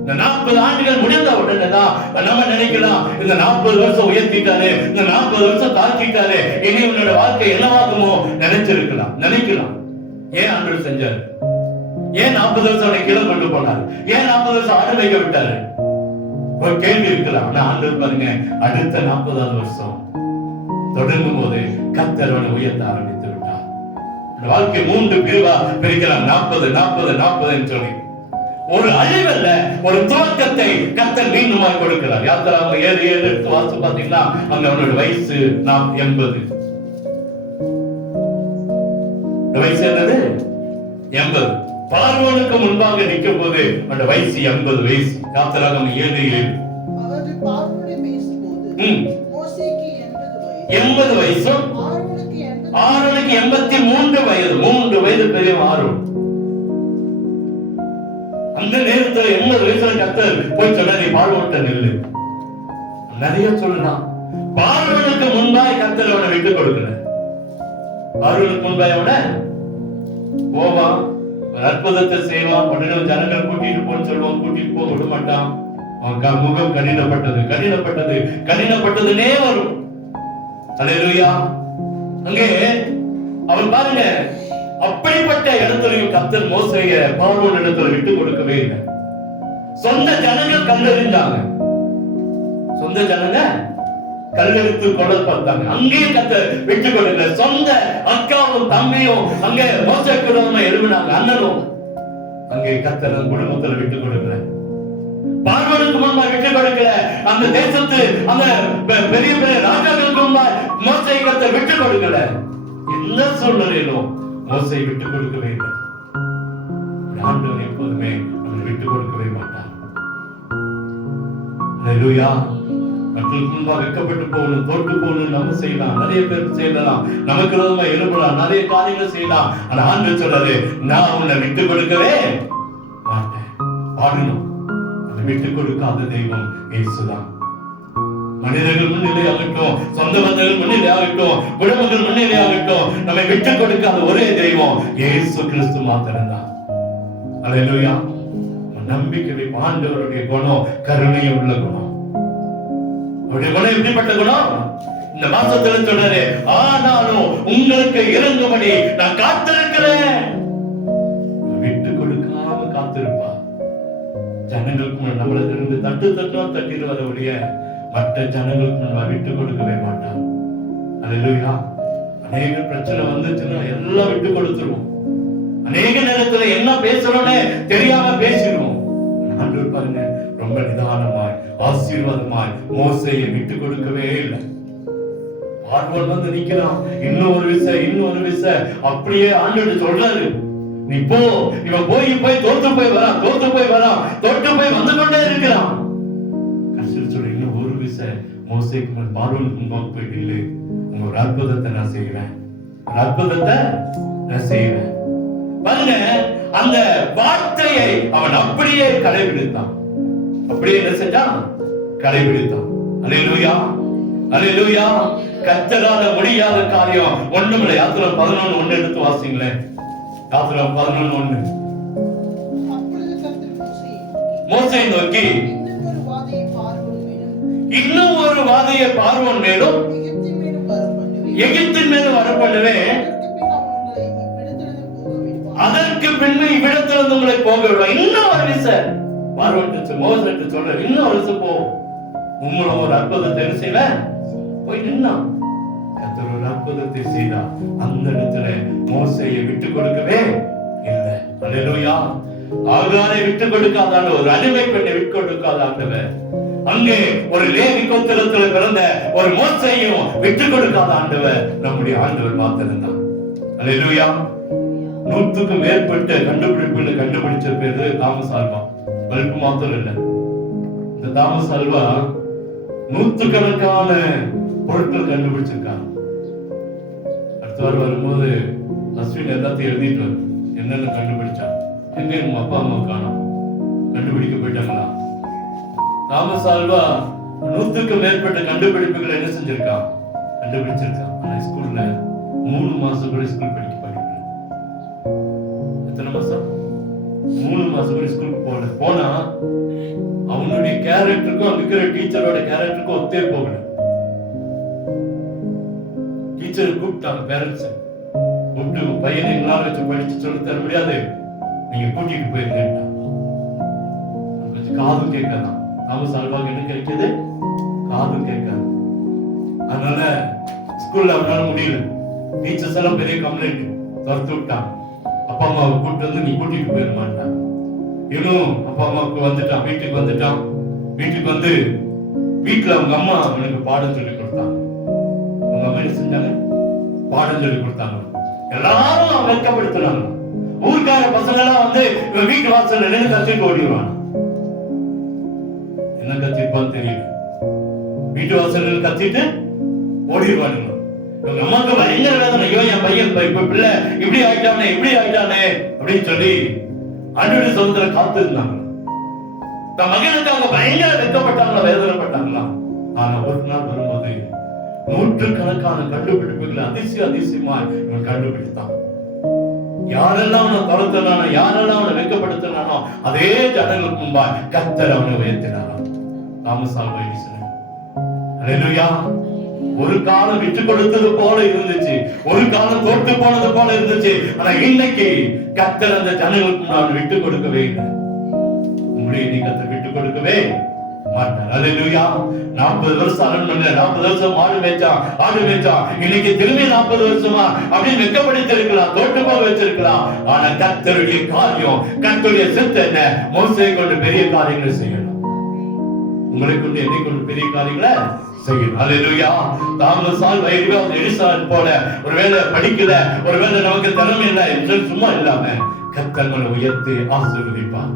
இந்த 40 ஆண்டுகள் முடிந்த உடனேதான் நம்ம நினைக்கலாம், இந்த 40 வருஷம் உயர்த்திட்டாரு, இந்த 40 வருஷம் தாழ்த்திட்டாரு, இனி உன்னோட வாழ்க்கை என்னவாகுமோ நினைக்கலாம். ஏன் ஆண்டவர் செஞ்சாரு? ஏன் 40 வருஷம் அவனை கீழே கொண்டு போனார்? ஏன் 40 வருஷம் ஆடு வைக்க விட்டாரு? ஒரு கேள்வி இருக்கலாம். ஆனா ஆண்டவர் பாருங்க, அடுத்த 40வது வருஷம் தொடங்கும் போது கர்த்தர் அவனை உயர்த்த ஆரம்பித்து விட்டார். வாழ்க்கை 3 பிரிவா பிரிக்கலாம். 40 சொல்லி ஒரு அழிவல்ல, ஒரு துவக்கத்தை கர்த்தர் மீண்டுமாய் கொடுக்கிறார். யாத்திரை 7 எடுத்து வாசி பாத்தீங்கன்னா அங்க அவனோட வயசு 80. வயசு என்னது? 80. பார்வோனுக்கு முன்பாக நிற்கும் போது அவனோட வயசு 80 வயசு. யாத்திராகமம் 7:7. அதாவது பார்வோனை பேசும்போது மோசேக்கு 80 வயசும் ஆரோனுக்கு 83 வயது. 3 வயது பெரிய ஆரோன். அந்த நேரத்துல 80 வயசுல கர்த்தர் போய் சொன்னா, நீ பார்வோன்ட்ட நில்லு. நிறைய சொல்லலாம். பார்வோனுக்கு முன்பாய் கர்த்தர் அவனை விட்டு கொடுக்கல. பார்வோனுக்கு முன்பாய் அவனை போவான், ஒரு அற்புதத்தை செய்வான். உடனே ஜனங்கள் கூட்டிட்டு போன்னு சொல்லுவான், கூட்டிட்டு போக விட மாட்டான். அவன் முகம் கடினப்பட்டதுனே வரும். அல்லேலூயா. அங்கே அவன் பாருங்க, அப்படிப்பட்ட இடத்துலயும் கர்த்தர் மோசேயை பார்வோன் இடத்துல விட்டு கொடுக்கவே இல்லை. சொந்த ஜனங்கள் கல்லெறிஞ்சாங்க. சொந்த ஜனங்க கல்லெடுத்து கொலை பார்த்தாங்க. அங்கேயே கர்த்தர் விட்டு கொடுக்கல. சொந்த அக்காவும் தம்பியும் அங்க மோசேக்கு விரோதமா எழுப்பினாங்க. அண்ணனும் அங்கே கர்த்தர் குடும்பத்துல விட்டு கொடுக்கல. பார்வோனுக்கு முன்பாக விட்டு கொடுக்கல. அந்த தேசத்து அந்த பெரிய பெரிய ராஜாக்களுக்கு முன்பாக மோசேயை கர்த்தர் விட்டு கொடுக்கல. எந்த சூழ்நிலையிலும் மோசேயை விட்டு கொடுக்கவே இல்லை. ஆண்டவர் எப்போதுமே அவனை விட்டு கொடுக்கவே மாட்டார். அல்லேலூயா. மக்களுக்கு முன்பாக வெட்கப்பட்டு போகணும், தோற்று போகணும் நம்ம செய்யலாம். நிறைய பேர் செய்யலாம், நமக்கு விரோதமா எழுப்பலாம், நிறைய காரியங்கள் செய்யலாம். ஆனா ஆண்டவர் சொல்றாரு, நான் உன்னை விட்டு கொடுக்கவே மாட்டேன். பாடணும், விட்டு கொடுக்காத தெய்வம் இயேசுதான். மனிதர்கள் முன்னிலை ஆகட்டும், சொந்த பந்தங்கள் முன்னிலை ஆகட்டும், குடும்பங்கள் முன்னிலை ஆகட்டும், நம்மை விட்டு கொடுக்காத ஒரே தெய்வம் இயேசு கிறிஸ்து மாத்திரம்தான். அல்லேலூயா. நம்பிக்கை ஆண்டவருடைய குணம் கருணை உள்ள குணம். அவருடைய குணம் எப்படிப்பட்ட குணம்? இந்த மாசத்துல சொல்றாரு, ஆனாலும் உங்களுக்கு இறங்கும்படி நான் காத்திருக்கிறேன். விட்டு கொடுக்காம காத்திருப்பா. ஜனங்களுக்கு நம்மள இருந்து தட்டிடுவதைய மற்ற ஜனங்களுக்கு நம்ம விட்டு கொடுக்கவே மாட்டான். அல்லேலூயா. அநேக பிரச்சனை வந்துச்சுன்னா எல்லாம் விட்டு கொடுத்துருவோம். அநேக நேரத்துல என்ன பேசுறோம்னு தெரியாம பேசிடுவோம். ஆண்டவர் பாருங்க, ரொம்ப நிதானமாய் ஆசீர்வாதமாய் மோசேயை விட்டு கொடுக்கவே இல்லை. பார்வோன் வந்து நிக்கிறான், இன்னொரு விசை அப்படியே ஆண்டவர் சொல்றாரு, நீ போ. இவன் போய் தோத்து போய் வரான், வந்து கொண்டே இருக்கிறான். கடைசியில் சொல்லி, இன்னும் மோசேக்கு முன் பார்வோனுக்கு முன்பாக போயிட்டு இல்லை, உங்க ஒரு அற்புதத்தை நான் செய்கிறேன், ஒரு அற்புதத்தை நான் செய்கிறேன். பாருங்க, அந்த வார்த்தையை அவன் அப்படியே கடைபிடித்தான். அப்படியே என்ன செஞ்சான்? கடைபிடித்தான். அல்லேலூயா, அல்லேலூயா. கர்த்தரால முடியாத காரியம் ஒண்ணுமில்லை. யாத்திரம் 11:1 எடுத்து வாசிங்களேன். யாத்திரம் 11:1. அப்பொழுது கர்த்தர் மோசேயை நோக்கி, இன்னும் ஒரு வாதையை பார்வோன் மேலும் எகிப்தின் மேலும் வரப்பண்ணுவேன், அதற்கு பின்பு இவ்விடத்திலிருந்து உங்களை போக விடுவான். இன்னும் ஒரு விஷயம் பார்வோன் மோசேக்கு சொல்ற, இன்னும் ஒரு விஷயம் போ, உங்களை ஒரு அற்புதத்தை செய்யல போய் நின்னான். கர்த்தர் ஒரு அற்புதத்தை செய்தார். அந்த இடத்துல மோசேயை விட்டு கொடுக்கவே இல்லை. அல்லேலூயா. ஆகாரை விட்டு கொடுக்காத ஆண்டவர், ஒரு அடிமை பெண்ணை விட்டு கொடுக்காத ஆண்டவர், அங்கே ஒரு லேவி கோத்திரத்தில் பிறந்த ஒரு மோசேயையும் விட்டு கொடுக்காத ஆண்டவர் நம்முடைய ஆண்டவர் பார்த்திருந்தார். அல்லேலூயா. 100க்கும் மேற்பட்ட கண்டுபிடிப்புகளை கண்டுபிடிச்ச பேரு தாமஸ் ஆல்வா. பல்பு மாத்திரம் இல்லை, இந்த தாமஸ் ஆல்வா 100கணக்கான பொருட்கள் கண்டுபிடிச்சிருக்காங்க. அடுத்த வாரம் வரும்போது அஸ்வின் எல்லாத்தையும் எழுதிட்டு வரும், என்னென்ன கண்டுபிடிச்சா. எங்க உங்க அப்பா அம்மா காணோம், கண்டுபிடிக்க போயிட்டாங்களா? தாமஸ் ஆல்வா 100க்கும் மேற்பட்ட கண்டுபிடிப்புகளை என்ன செஞ்சிருக்கான்? கண்டுபிடிச்சிருக்கான். ஆனா ஸ்கூல்ல 3 மாசம் கூட ஸ்கூல் படிக்கல. எத்தனை மாசம்? 3 மாசம் கூட ஸ்கூலுக்கு போனா அவனுடைய கேரக்டருக்கும் அங்க இருக்கிற டீச்சரோட கேரக்டருக்கும் ஒத்தே போகல. டீச்சர் கூப்பிட்டாங்க, பேரண்ட்ஸ் கூப்பிட்டு, பையனை எங்களால் வச்சு படிச்சு சொல்லி தர முடியாது, நீங்க கூட்டிட்டு போயிருங்க. கொஞ்சம் காதும் கேட்கலாம். தாமஸ் ஆல்வாக்கு என்ன கிடைக்குது? காதும் கேட்காது. அதனால ஸ்கூல்ல அவனால முடியல. டீச்சர்ஸ் எல்லாம் பெரிய கம்ப்ளைண்ட், துரத்து விட்டான். அப்பா அம்மாவை கூப்பிட்டு வந்து நீ கூட்டிட்டு போயிட மாட்டான். இவனும் அப்பா அம்மாவுக்கு வந்துட்டான், வீட்டுக்கு வந்துட்டான். வீட்டுக்கு வந்து வீட்டுல அவங்க அம்மா அவனுக்கு பாடம் சொல்லி கொடுத்தாங்க. அவங்க அம்மா என்ன செஞ்சாங்க? பாடம் சொல்லி கொடுத்தாங்க. எல்லாரும் வெட்கப்படுத்துறாங்க. ஊர்க்கார பசங்க எல்லாம் வந்து வீட்டு வாசல்ல நின்று கத்திட்டு ஓடிடுவாங்க. என்ன கத்திருப்பான்னு தெரியல. வீட்டு வாசல்ல கத்திட்டு ஓடிடுவானுங்க. இவங்க அம்மாவுக்கு பயங்கர வேதனை. ஐயோ, என் பையன் இப்ப பிள்ளை இப்படி ஆயிட்டானே, இப்படி ஆயிட்டானே அப்படின்னு சொல்லி ஆண்டவருடைய சமுத்திர காத்து இருந்தாங்க. தன் மகனுக்கு அவங்க பயங்கர வெட்கப்பட்டாங்களா, வேதனைப்பட்டாங்களா. ஆனா ஒரு நாள் வரும்போது 100கணக்கான கண்டுபிடிப்புகளை அதிசயமா இவன் கண்டுபிடித்தான். யாரெல்லாம் அவனை துரத்தினானோ, யாரெல்லாம் அவனை வெட்கப்படுத்தினானோ, அதே ஜனங்களுக்கு முன்பா கர்த்தர் அவனை உயர்த்தினாராம். Thomas Alva Edison. அல்லேலூயா. ஒரு காலம் விட்டு கொடுத்தது போல இருந்துச்சு, ஒரு காலம் தோற்று போனது போல இருந்துச்சு. ஆனா இன்னைக்கு கர்த்தர் அந்த ஜனங்களுக்கு நான் விட்டு கொடுக்கவே இல்லை. உங்களுடைய நீ கர்த்தர் விட்டு கொடுக்கவே மாட்டார். அல்லேலூயா. 40 வருஷம் அரண்மனை, 40 வருஷம் ஆடு மேய்ச்சான். இன்னைக்கு திரும்பி 40 வருஷமா அப்படின்னு வெட்கப்படுத்தி இருக்கலாம், தோற்று போக வச்சிருக்கலாம். ஆனா கர்த்தருடைய காரியம், கர்த்தருடைய சித்தம் என்ன? மோசேயை கொண்டு பெரிய காரியங்களை செய்யணும். உங்களை கொண்டு என்னை கொண்டு பெரிய காரியங்களை செய்யணும். அல்லேலூயா. தாமஸ் ஆல்வா எடிசன் போல ஒருவேளை படிக்கல, ஒருவேளை நமக்கு திறமை இல்லை என்று சும்மா இல்லாம கர்த்தர் நம்மை உயர்த்தி ஆசீர்வதிப்பார்.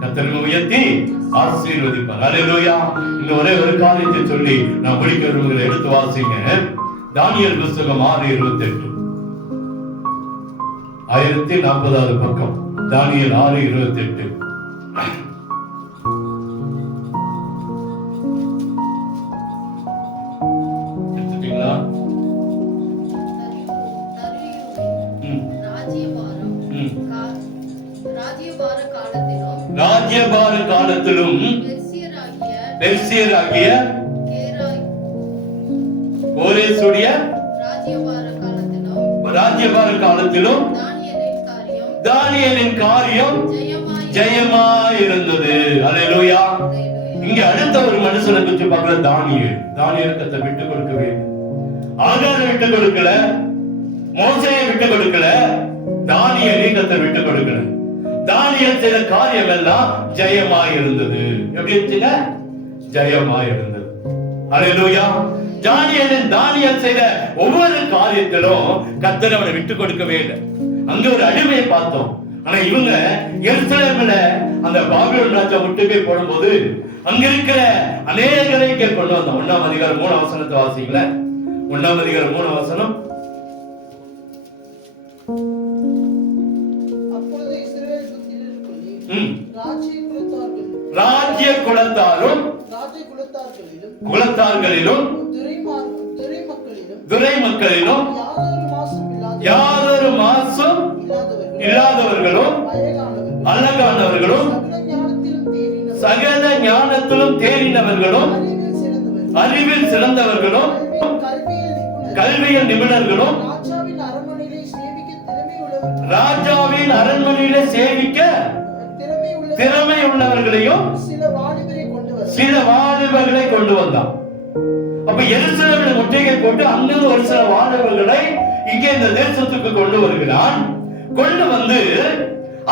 கர்த்தர் நம்மை உயர்த்தி ஆசீர்வதிப்பார். அல்லேலூயா. இந்த ஒரே ஒரு காரியத்தை சொல்லி நான் முடிக்க விரும்புகிறேன். எடுத்து வாசிங்க. தானியேல் புத்தகம் 6:28. 1040வது பக்கம். தானியேல் 6:28. ராஜ்யபார காலத்திலும் பெர்சியராகிய கோரேசுடைய ராஜ்யபார காலத்திலும் தானியேலின் காரியம் ஜெயமாயிருந்தது. அல்லேலூயா. இங்க அடுத்த ஒரு மனுஷனை குறித்து பார்க்கிற தானியேல் கர்த்தர் விட்டு கொடுக்கவே இல்லை. ஆகாரை விட்டு கொடுக்கல, மோசேயை விட்டு கொடுக்கல, தானியேலை கர்த்தர் விட்டு கொடுக்கல. தானியேல் செய்த காரியம் எல்லாம் ஜெயமாயிருந்தது. எப்படி இருந்துச்சுங்க? ஜெயமாயிருந்தது. அல்லேலூயா. தானியேல் செய்த ஒவ்வொரு காரியத்திலும் கர்த்தர் அவனை விட்டு கொடுக்கவே இல்லை. அங்க ஒரு அடிமையை பார்த்தோம். ஆனா இவங்க எருசலேம்ல அந்த பாபிலோன் ராஜா முட்டுக்கை போடும்போது அங்க இருக்கிற அநேகரை இங்க கொண்டு வந்தான். 1ஆம் அதிகாரம் 3 வசனத்தை வாசிங்கள. 1ஆம் அதிகாரம் 3 வசனம். அப்பொழுது இஸ்ரவேல் புத்திரருக்குள்ளே ராஜ்ய குலத்தாரும் குலத்தார்களிலும் துரை மக்களிலும் யாதொரு மாசும் இல்லாதவர்களும் அழகானவர்களும் சகல ஞானத்திலும் தேறினவர்களும் அறிவில் சிறந்தவர்களும் கல்வியில் நிபுணர்களும் ராஜாவின் அரண்மனையிலே சேவிக்க திறமை உள்ளவர்களையும் சில வாலிபர்களை கொண்டு வந்தான். அப்ப எருசலேமில் முற்றுகை போட்டு அங்கிருந்து ஒரு சில வாலிபர்களை இங்கே இந்த தேசத்துக்கு கொண்டு வருகிறான். கொண்டு வந்து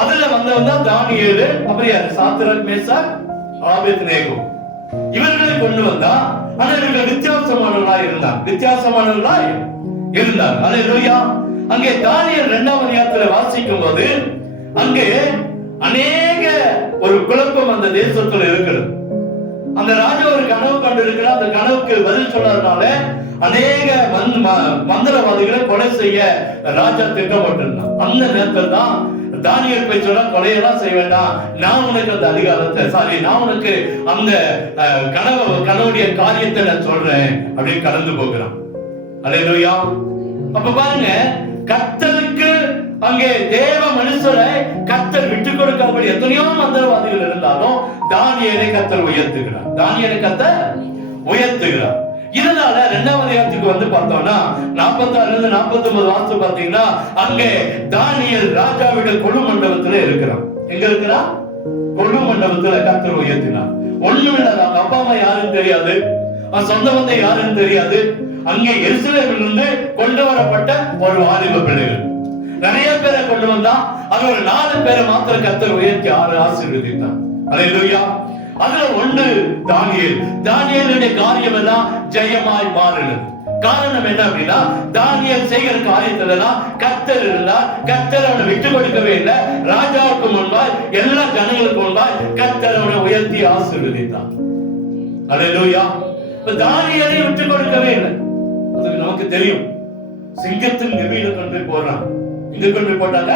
அதுல வந்தவன் தான் தானியேலு, அப்புறம் யாரு, சாத்ராக், மேசாக், ஆபேத்நேகோ. இவர்களை கொண்டு வந்தா. ஆனா இவர்கள் வித்தியாசமானவர்களாய் இருந்தார். அல்லேலூயா. அங்கே தானியேல் 2ஆம் அதிகாரத்துல வாசிக்கும் போது அங்கே அநேக ஒரு குழப்பம் அந்த தேசத்துல இருக்கிறது. அந்த ராஜா ஒரு கனவு கண்டு இருக்கிறார். அந்த கனவுக்கு பதில் சொன்னதுனால அநேக மந்திரவாதிகளை கொலை செய்ய ராஜா திட்டமிட்டிருந்தான். அந்த நேரத்தில் தான் தானியேல் போய் சொல்ல, கொலையெல்லாம் செய்ய வேண்டாம், நான் உனக்கு அந்த அதிகாரத்தை நான் உனக்கு அந்த கனவுடைய காரியத்தை நான் சொல்றேன் அப்படின்னு கடந்து போகிறான். அல்லேலூயா. அப்ப பாருங்க, கர்த்தருக்கு அங்கே தேவ மனுஷரை கர்த்தர் விட்டு கொடுக்காதபடி எத்தனையோ மந்திரவாதிகள் இருந்தாலும் தானியேலை கர்த்தர் உயர்த்துகிறார். இதனால 2ஆம் அதிகாரத்துக்கு வந்து பார்த்தோம்னா 46 49 வாசு பாத்தீங்கன்னா அங்கே தானியேல் ராஜாவிட கொலு மண்டபத்துல இருக்கிறான். எங்க இருக்கிறான்? கொலு மண்டபத்துல கர்த்தர் உயர்த்தினார். ஒண்ணுமில்ல, அவங்க அப்பா அம்மா யாருன்னு தெரியாது, சொந்த பந்த யாருன்னு தெரியாது. அங்கே எருசலேமில் இருந்து கொண்டு வரப்பட்ட ஒரு வாலிப பிள்ளைகள் நிறைய பேரை கொண்டு வந்தா. அது ஒரு 4 பேரை மாத்திரம் கர்த்தர் உயர்த்தி ஆசீர்வதித்தார். அல்லேலூயா. அதுல ஒன்று தானியேலுடைய காரியம் எல்லாம் ஜெயமாய் மாறினது. காரணம் என்ன அப்படின்னா, தானியேல் செய்கிற காரியத்துல எல்லாம் கர்த்தர் இருந்தார். கர்த்தர் அவனை விட்டு கொடுக்கவே இல்லை. ராஜாவுக்கு முன்பாய் எல்லா ஜனங்களுக்கு முன்பாய் கர்த்தர் அவனை உயர்த்தி ஆசீர்வதித்தார். அல்லேலூயா. தானியேலை விட்டு கொடுக்கவே இல்லை. அதுக்கு நமக்கு தெரியும். சிங்கத்தின் கெபியில கொண்டு போறான். இங்க கொண்டு போட்டாங்க.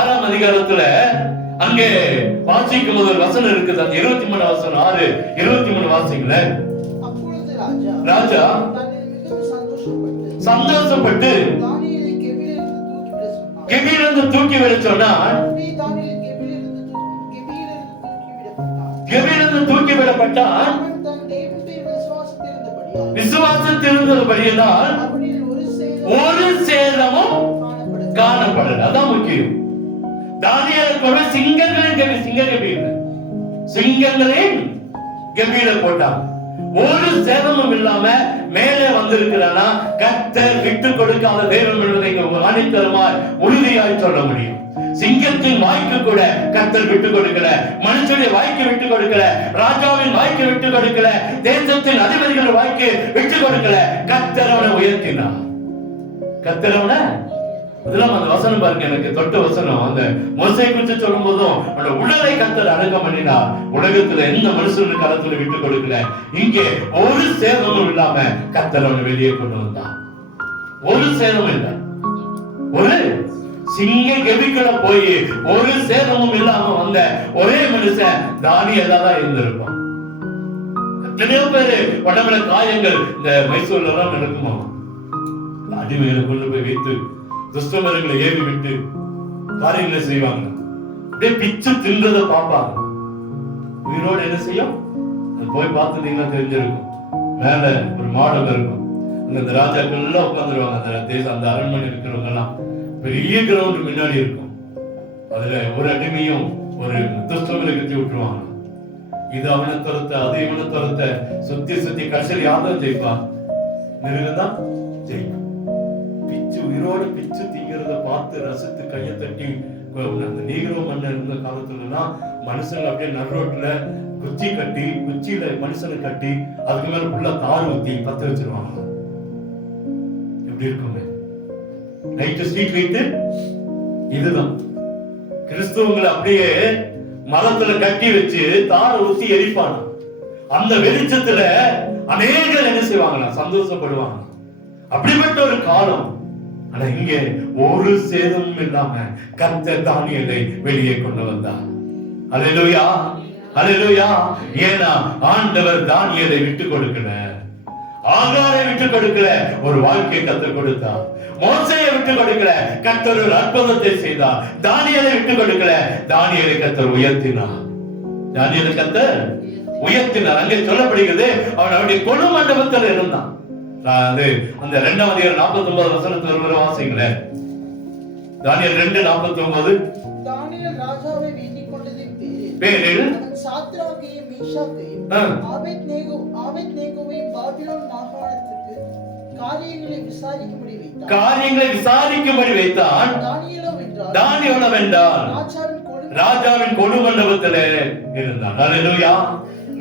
6ஆம் அதிகாரத்துல அங்கே வாசிக்கும் ஒரு வசனம் இருக்குது. அந்த 23 வசனம் 6 23 வாசிக்கல. அப்பொழுது ராஜா சந்தோஷப்பட்டு கெபியிலிருந்து தூக்கி விட சொன்னான். கெபியிலிருந்து தூக்கி விடப்பட்டான். விசுவாசத்திருந்தபடியால் ஒரு சேதமும் காணப்படல. அதான் முக்கியம். தானியேலுக்கு சிங்கங்களின் கெபியில போட்டான். ஒரு சேதமும் இல்லாம மேலே வந்திருக்கிறானா கர்த்தர் விட்டு கொடுக்காத தேவன் என்பதை ஆணித்தரமாய் உறுதியாய் சொல்ல முடியும். சிங்கத்தின் வாய்க்கு கூட கர்த்தர் விட்டு கொடுக்கல. மனுஷனுடைய வாய்க்கு விட்டு கொடுக்கல. ராஜாவின் வாய்க்கு விட்டு கொடுக்கல. தேசத்தின் அதிபதிகள் வாய்க்கு விட்டு கொடுக்கல. கர்த்தர் அவனை உயர்த்தினார். கர்த்தர் அவனை அதெல்லாம் அந்த வசனம் பாருங்க, எனக்கு தொட்ட வசனம். அந்த மோசே குறித்து சொல்லும் போதும் அந்த உடலை கர்த்தர் அடக்கம் பண்ணினார். உலகத்துல எந்த மனுஷனுடைய காலத்துல விட்டு கொடுக்கல. இங்கே ஒரு சேதமும் இல்லாம கர்த்தர் அவனை வெளியே கொண்டு வந்தார். ஒரு சேதமும் இல்லை. ஒரு சிங்க கெபிக்குள்ள போய் ஒரு சேதமும் இல்லாம வந்த ஒரே மனுஷன் தானியேலா தான் இருந்திருப்பான். எத்தனையோ பேரு உடம்புல காயங்கள் இந்த மைசூர்ல எல்லாம் நடக்குமா, அடிமைகளை கொண்டு போய் வைத்து துஷ்டமரங்களை ஏவி விட்டு காரியங்களை செய்வாங்க. அப்படியே பிச்சு தின்றதை பார்ப்பாங்க. உயிரோடு என்ன செய்யும்? போய் பார்த்துட்டீங்கன்னா தெரிஞ்சிருக்கும். மேல ஒரு மாடம் இருக்கும். அந்த ராஜாக்கள் எல்லாம் உட்காந்துருவாங்க. அந்த தேசம் அந்த அரண்மனை இருக்கிறவங்க எல்லாம் பெரிய கிரவுண்ட் முன்னாடி இருக்கும். அதுல ஒரு அடிமையும் ஒரு துஷ்டமரை கட்டி விட்டுருவாங்க. இது அவனை துரத்த, அது இவனை துரத்த, சுத்தி சுத்தி கடைசியில் யாரும் ஜெயிப்பான்? மிருகம்தான் ஜெயிக்கும். பிச்சு உயிரோடு பிச்சு திங்கிறத பார்த்து ரசித்து கையை தட்டி அந்த நீகிரோ மன்னர் இருந்த காலத்துலலாம் மனுஷங்க அப்படியே நடுரோட்ல குச்சி கட்டி, குச்சியில மனுஷனை கட்டி அதுக்கு மேல ஃபுல்லா தார் ஊத்தி பத்த வச்சிருவாங்க. எப்படி இருக்குங்க? நைட்டு ஸ்ட்ரீட் லைட்டு இதுதான். கிறிஸ்துவங்களை அப்படியே மரத்துல கட்டி வச்சு தார ஊத்தி எரிப்பானா. அந்த வெளிச்சத்துல அநேகர் என்ன செய்வாங்களா, சந்தோஷப்படுவாங்க. அப்படிப்பட்ட ஒரு காலம். ஆனா இங்கே ஒரு சேதமும் இல்லாம கர்த்தர் தானியேலை வெளியே கொண்டு வந்தார். அல்லேலூயா, அல்லேலூயா. ஏன்னா ஆண்டவர் தானியேலை விட்டு கொடுக்கல, ஆகாரை விட்டு கொடுக்கல, ஒரு வாழ்க்கையை கர்த்தர் கொடுத்தார். மோசேயை விட்டு கொடுக்கல, கர்த்தர் ஒரு அற்புதத்தை செய்தார். தானியேலை விட்டு கொடுக்கல, தானியேலை கர்த்தர் உயர்த்தினார். தானியேலை கர்த்தர் உயர்த்தினார். அங்கே சொல்லப்படுகிறது, அவன் அவருடைய கொலு மண்டபத்தில் இருந்தான். அது அந்த 2ஆம் அதிகாரம் 49 வசனத்துல ஒரு வாசிங்களே. தானியேல் 2:49. தானியேல் ராஜாவை வேண்டிக் கொண்டதின் பேரில் அவன் சாத்ராக்கையும் மீஷாக்கையும் ஆபேத்நேகோவையும் பாபிலோன் மாகாணத்துக்கு காரியங்களை விசாரிக்கும்படி வைத்தான். தானியேலோ வென்றான். ராஜாவின் கொலு மண்டபத்திலே இருந்தான். அல்லேலூயா.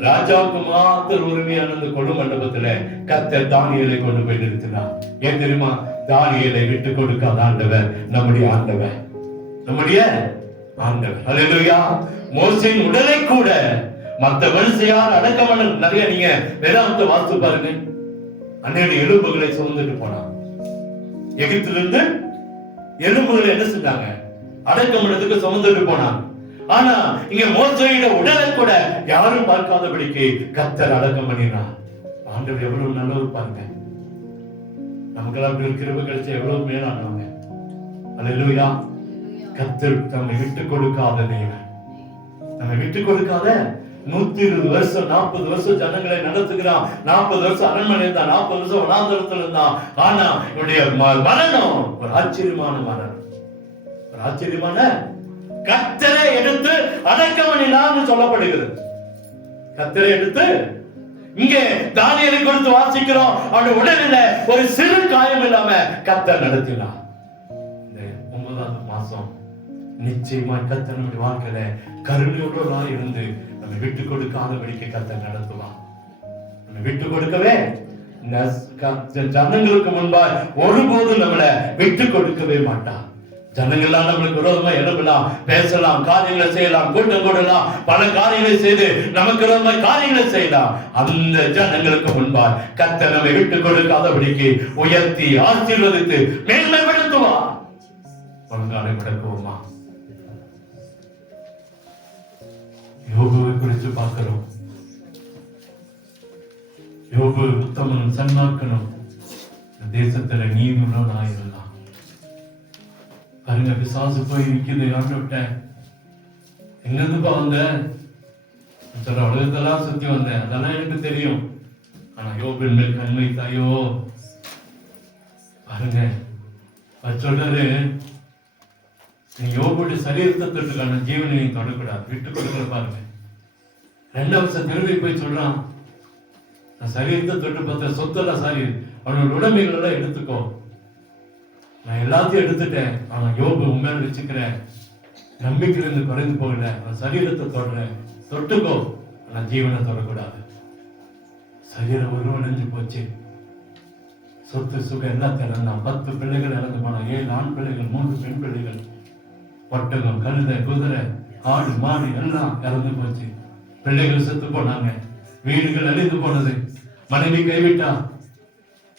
ராஜாவுக்கு மாத்திர உரிமையான அந்த கொடு மண்டபத்துல கர்த்தர் தானியேலை கொண்டு போய் நிறுத்தினார். ஏன் தெரியுமா? தானியேலை விட்டு கொடுக்காத ஆண்டவர் நம்முடைய ஆண்டவர், நம்முடைய ஆண்டவர். அல்லேலூயா. மோசேயின் உடலை கூட மத்த மனுஷையார் அடக்கமான நிறைய நீங்க வேதாந்த வாஸ்து பாருங்க. அன்னைய எலும்புகளை சுமந்துட்டு போனான். எகிப்திலிருந்து எலும்புகளை என்ன செஞ்சாங்க, அடக்கம் பண்ணதுக்கு சுமந்துட்டு போனான். ஆனா இங்க மோசேயோட உடலை கூட யாரும் பார்க்காதபடிக்கு கர்த்தர் அடக்கம் பண்ணினார். ஆண்டவர் எவ்வளவு நல்லவர் பாருங்க. நமக்கெல்லாம் கிருபை கிடைச்ச எவ்வளவு மேலானவங்க. அல்லேலூயா. கர்த்தர் நம்மை விட்டு கொடுக்காத தேவன், நம்மை விட்டு கொடுக்காத. 120 வருஷம் 40 வருஷம் ஜனங்களை நடத்துகிறான். 40 வருஷம் அரண்மனை இருந்தான், 40 வருஷம் வனாந்தரத்தில் இருந்தான். ஆனா இவருடைய மரணம் ஒரு ஆச்சரியமான மரணம், ஒரு ஆச்சரியமான. கர்த்தரை எடுத்து அடக்கம் பண்ணினான்னு சொல்லப்படுகிறது. கர்த்தரை எடுத்து இங்கே தானியேலை கொடுத்து வாசிக்கிறோம். அவருடைய உடலில் ஒரு சிறு காயம் இல்லாம கர்த்தர் நடத்தினார். இந்த 9ஆவது மாசம் நிச்சயமா கர்த்தர் நம்முடைய வாழ்க்கையில கருணையோடு இருந்து நம்ம விட்டு கொடுக்காதபடிக்கு கர்த்தர் நடத்துவார். நம்ம விட்டு கொடுக்கவே ஜனங்களுக்கு முன்பாக ஒருபோதும் நம்மளை விட்டு கொடுக்கவே மாட்டார். ஜனங்கள்லாம் நம்மளுக்கு விரோதமா எழுப்பலாம், பேசலாம், காரியங்களை செய்யலாம், கூட்டம் கூடலாம், பல காரியங்களை செய்து நமக்கு விரோதமா காரியங்களை செய்யலாம். அந்த ஜனங்களுக்கு முன்பாக கர்த்தர் நம்மை விட்டு கொடுக்காதபடிக்கு உயர்த்தி ஆசீர்வதித்து மேன்மைப்படுத்துவார். ஒழுங்காலை விளக்குவோமா? யோபுவை குறித்து பார்க்கிறோம். யோபு உத்தமனும் சன்மார்க்கனும் தேசத்துல நீதியுள்ளவனாயிருந்தான். பாருங்க, பிசாசு போய் நிக்குது. ஆண்டவர்ட்ட எங்கிருந்துப்பா வந்த? சொல்ற உலகத்தெல்லாம் சுத்தி வந்தேன், அதெல்லாம் எனக்கு தெரியும். ஆனா யோபின் மேல் கண் வைத்தாயோ. பாருங்க, சொல்றாரு, நீ யோபுடைய சரீரத்தை தொட்டுக்கான ஜீவனை நீ தொடக்கூடாது, விட்டு கொடுக்கல. பாருங்க, 2 வருஷம் திரும்பி போய் சொல்றான், நான் சரீரத்தை தொட்டு பார்த்த சொத்தெல்லாம் சாரி, அவனோட உடைமைகள் எல்லாம் எடுத்துக்கோ, நான் எல்லாத்தையும் எடுத்துட்டேன். ஆனா யோபு உண்மையில வச்சுக்கிறேன், நம்பிக்கையிலிருந்து குறைந்து போகல. நான் சரீரத்தை தொடுறேன், தொட்டுக்கோ, ஆனா ஜீவனை தொடக்கூடாது. சரீரம் உருவடைஞ்சு போச்சு, சொத்து சுகம் எல்லாத்தையும் இழந்தான். 10 பிள்ளைகள் இழந்து போனான், 7 ஆண் பிள்ளைகள், 3 பெண் பிள்ளைகள், ஒட்டகம், கழுதை, குதிரை, ஆடு, மாடு எல்லாம் இறந்து போச்சு. பிள்ளைகள் செத்து போனாங்க, வீடுகள் அழிந்து போனது, மனைவி கைவிட்டா.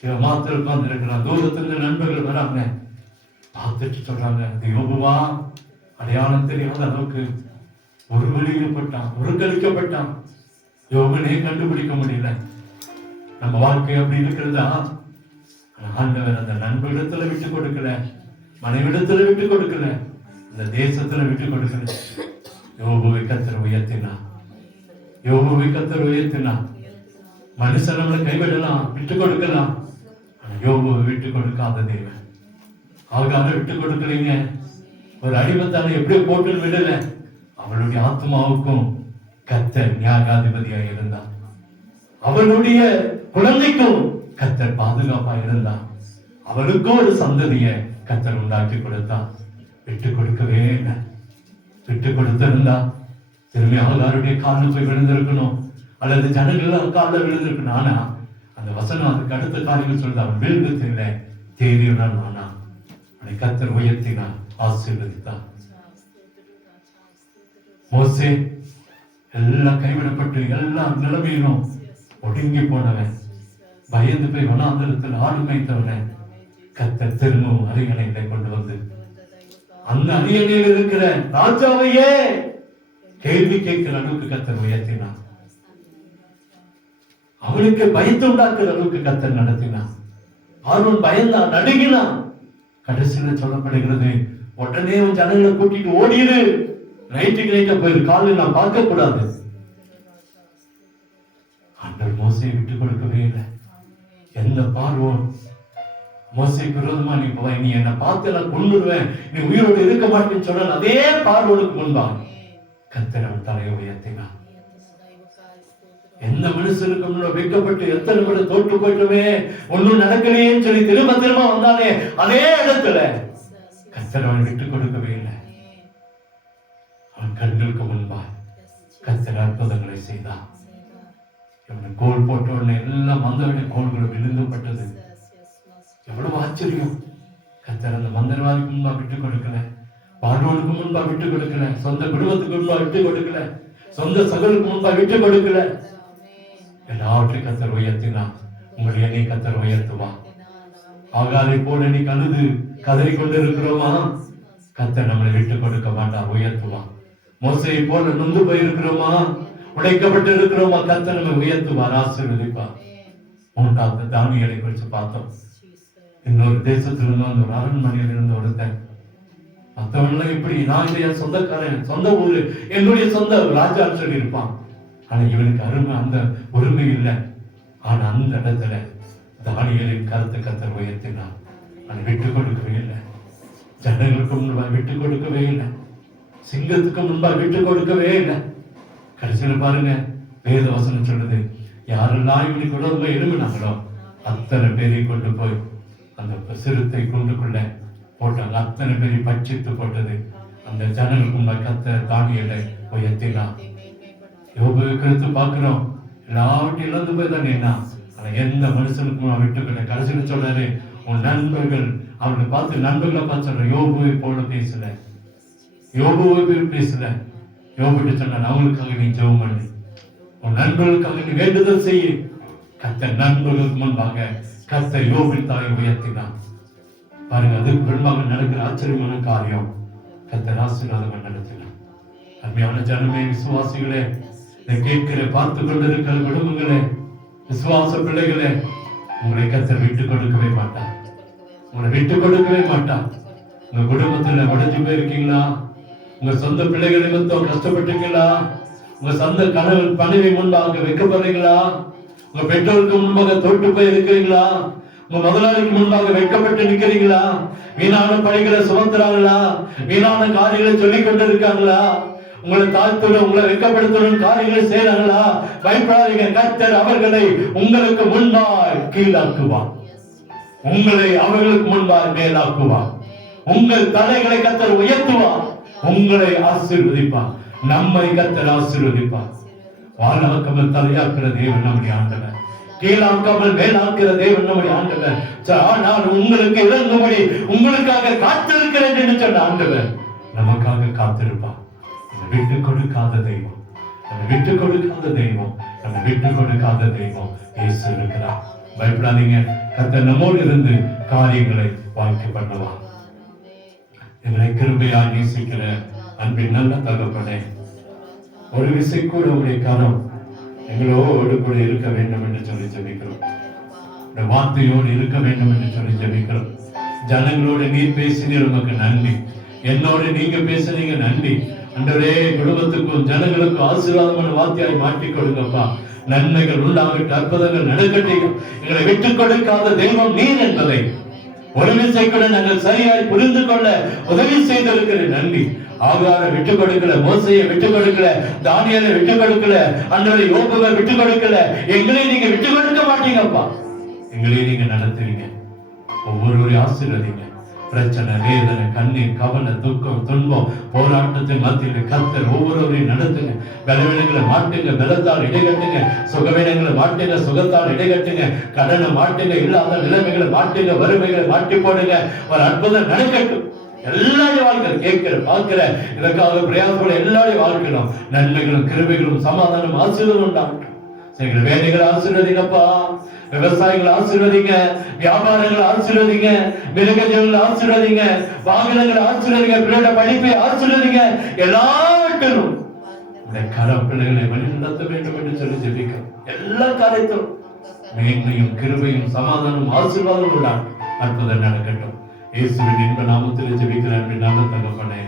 இவன் மாத்திரம் உட்கார்ந்து இருக்கிறான். தூரத்திலிருந்து நண்பர்கள் வராங்க, பார்த்துட்டு சொல்றாங்க, அது யோபுவா? அடையாளம் தெரியாத அளவுக்கு ஒரு வெளியிடப்பட்டான், ஒரு கழிக்கப்பட்டான். யோபனே கண்டுபிடிக்க முடியல. நம்ம வாழ்க்கை அப்படி இருக்கிறதா? ஆண்டவர் அந்த நண்பரிடத்துல விட்டு கொடுக்கல, மனைவிடத்துல விட்டு கொடுக்கல, அந்த தேசத்துல விட்டு கொடுக்கல. யோபுவை கர்த்தர் உயர்த்தினார். யோபுவை கர்த்தர் உயர்த்தினார். மனுஷன் நம்மளை கைவிடலாம், விட்டு கொடுக்கலாம். யோபுவை விட்டு கொடுக்காத தேவன். ஆகார விட்டு கொடுக்கலீங்க. ஒரு அடிமத்தான எப்படியோ போட்டு விடல. அவளுடைய ஆத்மாவுக்கும் கர்த்தர் நியாயாதிபதியாக இருந்தார். அவளுடைய குழந்தைக்கும் கர்த்தர் பாதுகாப்பா இருந்தார். அவளுக்கும் ஒரு சந்ததிய கர்த்தர் உண்டாக்கி கொடுத்தார். விட்டு கொடுக்கவே இல்லை. விட்டு கொடுத்திருந்தா திரும்பி ஆகாருடைய காலில் போய் விழுந்திருக்கணும், அல்லது ஜனங்கள் காலில் விழுந்திருக்கணும். ஆனா அந்த வசனம் அதுக்கு அடுத்த காரியங்கள் சொல்லுது, அவன் விழுந்து தெரியல, தேறியுடன் ஆனா அவனை கர்த்தர் உயர்த்தினார், ஆசீர்வதித்தார். மோசே எல்லாம் கைவிடப்பட்டு எல்லா நிலைமையிலும் ஒடுங்கி போனவன், பயந்து போய் வனாந்தரத்தில் ஆடு மேய்த்தவன் கர்த்தர் திரும்பவும் அரியணையில கொண்டு வந்து அந்த அரியணையில் இருக்கிற ராஜாவையே கேள்வி கேட்கிற அளவுக்கு கர்த்தர் உயர்த்தினான். அவனுக்கு பயத்தை உண்டாக்குற அளவுக்கு கர்த்தர் நடத்தினான். ஆரோன் பயந்தான், நடுங்கினான். கடைசியில் சொல்லப்படுகிறது, உடனே ஜனங்களை கூட்டிட்டு ஓடிடு, நைட்டுக்கு நைட்டா போயிரு, காலையில் நான் பார்க்க கூடாது. ஆண்டவர் மோசையை விட்டு கொடுக்கவே இல்லை. எந்த பார்வோன் மோசைக்கு விரோதமா நீ போய் நீ என்னை பார்த்து நான் கொண்டுடுவேன், நீ உயிரோடு இருக்க மாட்டேன்னு சொன்ன அதே பார்வோனுக்கு முன்பாக கர்த்தர் அவன் தலையை உயர்த்தினான். எந்த மனுஷனுக்கு முன்ன வைக்கப்பட்டு எத்தனை முறை தோற்று போயிட்டுமே ஒன்னும் நடக்கலையேன்னு சொல்லி திரும்ப திரும்ப வந்தானே அதே இடத்துல கர்த்தர் அவன் விட்டு கொடுக்கவே இல்லை. அவன் கண்களுக்கு முன்பா கர்த்தர் அற்புதங்களை செய்தான். இவனை கோல் போட்ட உடனே எல்லாம் மந்தவடைய கோல்களும் விழுந்துப்பட்டது. எவ்வளவு ஆச்சரியம்! கர்த்தர் அந்த மந்திரவாதிக்கு முன்பா விட்டு கொடுக்கல, பார்வோனுக்கு முன்பா விட்டு கொடுக்கல, சொந்த குடும்பத்துக்கு முன்பா விட்டு கொடுக்கல, சொந்த சகலுக்கு முன்பா விட்டு கொடுக்கல. எல்லாவற்றையும் கர்த்தர் உயர்த்தினான். உங்களுடைய நீ கர்த்தர் உயர்த்துவா. ஆகாரை போல நீ கழுது கதறி கொண்டு இருக்கிறோமா, கர்த்தர் நம்மளை விட்டு கொடுக்க மாட்டான், உயர்த்துவான். மோசையை போல நொந்து போயிருக்கிறோமா, உடைக்கப்பட்டு இருக்கிறோமா, கர்த்தர் நம்மை உயர்த்துவார், ஆசீர்வதிப்பார். மூன்றாவது தானியேலை குறித்து பார்த்தோம். இன்னொரு தேசத்திலிருந்து அந்த ஒரு அரண்மனையில் இருந்து ஒருத்தன், மற்றவன்லாம் எப்படி நான் என் சொந்தக்காரன், சொந்த ஊரு, என்னுடைய சொந்த ராஜா சொல்லி இருப்பான். ஆனா இவனுக்கு அருமை அந்த உரிமை இல்லை. ஆனா அந்த இடத்துல தானியேலின் கருத்தை கர்த்தர் உயர்த்தினான். அதை விட்டு கொடுக்கவே இல்லை. ஜனங்களுக்கு முன்பாக விட்டு கொடுக்கவே இல்லை. சிங்கத்துக்கு முன்பாக விட்டு கொடுக்கவே இல்லை. கடைசியில் பாருங்க, வேத வசனம் சொல்லுது, யாரெல்லாம் இவனுக்கு உடம்பு எழுமினாங்களோ அத்தனை பேரை கொண்டு போய் அந்த சிறுத்தை கூண்டுக்குள்ள போட்டாங்க. அத்தனை பேரை பட்சித்து போட்டது. அந்த ஜனங்களுக்கு முன்பாக கர்த்தர் தானியேலை உயர்த்தினான். யோபு கருத்து பார்க்கிறோம், எல்லாவற்றையும் இழந்து போய் தான் என்ன, ஆனா எந்த மனுஷனுக்கும் நான் விட்டுக்கிட்ட. கடைசியில் சொல்றாரு, உன் நண்பர்கள், அவனை பார்த்து நண்பர்களை பார்த்து சொல்ற, யோபுவை போல பேசல, யோபுவை போய் பேசல. யோபுட்டு சொன்ன, அவங்களுக்காக நீ ஜெபம் பண்ணு, உன் நண்பர்களுக்காக நீ வேண்டுதல் செய்ய. கர்த்தர் நண்பர்களுக்கு முன்பாக கர்த்தர் யோபின் தாயை உயர்த்தினான். பாருங்க, அதுக்கு முன்பாக நடக்கிற ஆச்சரியமான காரியம், கர்த்தர் ஆசீர்வாதம் நடத்தினான். அருமையான ஜனமே, விசுவாசிகளே, கேட்கிற பார்த்து கொண்டிருக்கிற குடும்பங்களே, விசுவாச பிள்ளைகளே, உங்களை கர்த்தர் விட்டு கொடுக்கவே மாட்டார். உங்களை விட்டு கொடுக்கவே மாட்டார். உங்க குடும்பத்துல உடைஞ்சு போயிருக்கீங்களா? உங்க சொந்த பிள்ளைகளை மொத்தம் கஷ்டப்பட்டீங்களா? உங்க சொந்த கணவன் பணிவை முன்பாக வைக்கப்படுறீங்களா? உங்க பெற்றோருக்கு முன்பாக தோற்று போய் இருக்கிறீங்களா? உங்க முதலாளிக்கு முன்பாக வைக்கப்பட்டு நிற்கிறீங்களா? வீணான பணிகளை சுமத்துறாங்களா? வீணான காரியங்களை சொல்லிக் கொண்டு இருக்காங்களா? உங்களை தாழ்த்தணும், உங்களை வெட்கப்படுத்தணும் காரியங்களை செய்யறாங்களா? பயப்படாதீங்க, கர்த்தர் அவர்களை உங்களுக்கு முன்பாய் கீழாக்குவார், உங்களை அவர்களுக்கு முன்பாய் மேலாக்குவார். உங்கள் தலைகளை கர்த்தர் உயர்த்துவார், உங்களை ஆசீர்வதிப்பார். நம்மை கர்த்தர் ஆசீர்வதிப்பார். வாழாக்காமல் தலையாக்குற தேவன் நம்முடைய ஆண்டவர், கீழாக்காமல் மேலாக்குற தேவன் நம்முடைய ஆண்டவர். ஆனால் உங்களுக்கு இறங்கும்படி உங்களுக்காக காத்திருக்கிறேன் என்று சொன்ன ஆண்டவர் நமக்காக காத்திருப்பார். விட்டு கொடுக்காத தெய்வம், நம்ம விட்டு கொடுக்காத தெய்வம், நம்ம விட்டு கொடுக்காத தெய்வம் இயேசு இருக்கிறார். பயப்படாதீங்க, கர்த்தர் நம்மோடு இருந்து காரியங்களை வாய்க்க பண்ணுவார். எங்களை கிருபையா நேசிக்கிற அன்பின் நல்ல தகப்பனே, ஒரு விசை கூட உடைய கரம் எங்களோடு கூட இருக்க வேண்டும் என்று சொல்லி ஜெபிக்கிறோம். இந்த வார்த்தையோடு இருக்க வேண்டும் என்று சொல்லி ஜெபிக்கிறோம். ஜனங்களோடு நீர் பேசினீர், உமக்கு நன்றி. என்னோடு நீங்க பேசுனீங்க, நன்றி. அன்றே குடும்பத்துக்கும் ஜனங்களுக்கும் ஆசீர்வாதமான வார்த்தையாய் மாற்றி கொடுங்கப்பா. நன்மைகள் உண்டாகட்டும், அற்புதங்கள் நடக்கட்டும். எங்களை விட்டுக் கொடுக்காத தெய்வம் நீர் என்பதை ஒரு விசை கூட நாங்கள் சரியாய் புரிந்து கொள்ள உதவி செய்திருக்கிற நன்றி. ஆகாரை விட்டுக் கொடுக்கல, மோசையை விட்டுக் கொடுக்கல, தானியேலை விட்டுக் கொடுக்கல, அன்றரை யோபுவை விட்டுக் கொடுக்கல. எங்களை நீங்க விட்டுக் கொடுக்க மாட்டீங்கப்பா. எங்களை நீங்க நடத்துவீங்க. ஒவ்வொருவரையும் ஆசீர்வதிங்க. பிரச்சனை, வேதனை, கண்ணீர், கவலை, துக்கம், துன்பம், போராட்டத்தின் மத்தியில் கர்த்தர் ஒவ்வொருவரையும் நடத்துங்க. பலவீனங்களை மாட்டுங்க, பலத்தால் இடைகட்டுங்க. சுகவீனங்களை மாட்டுங்க, சுகத்தால் இடைகட்டுங்க. கடனை மாட்டுங்க, இல்லாத நிலைமைகளை மாட்டுங்க, வறுமைகளை மாட்டி போடுங்க. ஒரு அற்புதம் நடக்கட்டும். எல்லாருடைய வாழ்க்கை கேட்கிற பார்க்கிற இதற்காக பிரயாசப்பட எல்லாருடைய வாழ்க்கையிலும் நன்மைகளும் கிருபைகளும் சமாதானம் ஆசீர்வாதம் உண்டாகட்டும். செய்கிற வேலைகளை ஆசீர்வதிங்கப்பா, விவசாயிகளை ஆசீர்வதிங்க, வியாபாரங்களை ஆசீர்வதிங்க, மிருகஜீவங்களை ஆசீர்வதிங்க, வாகனங்களை ஆசீர்வதிங்க, பிள்ளையோட படிப்பை ஆசீர்வதிங்க. எல்லாவற்றிலும் உடைய கரப்பிள்ளைகளை வழி நடத்த வேண்டும் என்று சொல்லி ஜெபிக்கிறோம். எல்லா காரியத்திலும் மேன்மையும் கிருபையும் சமாதானம் ஆசீர்வாதம் உண்டாகும். அற்புதம் நடக்கட்டும். இயேசுவின் இன்ப நாமத்தில் ஜெபிக்கிறேன். நல்ல தகப்பனே.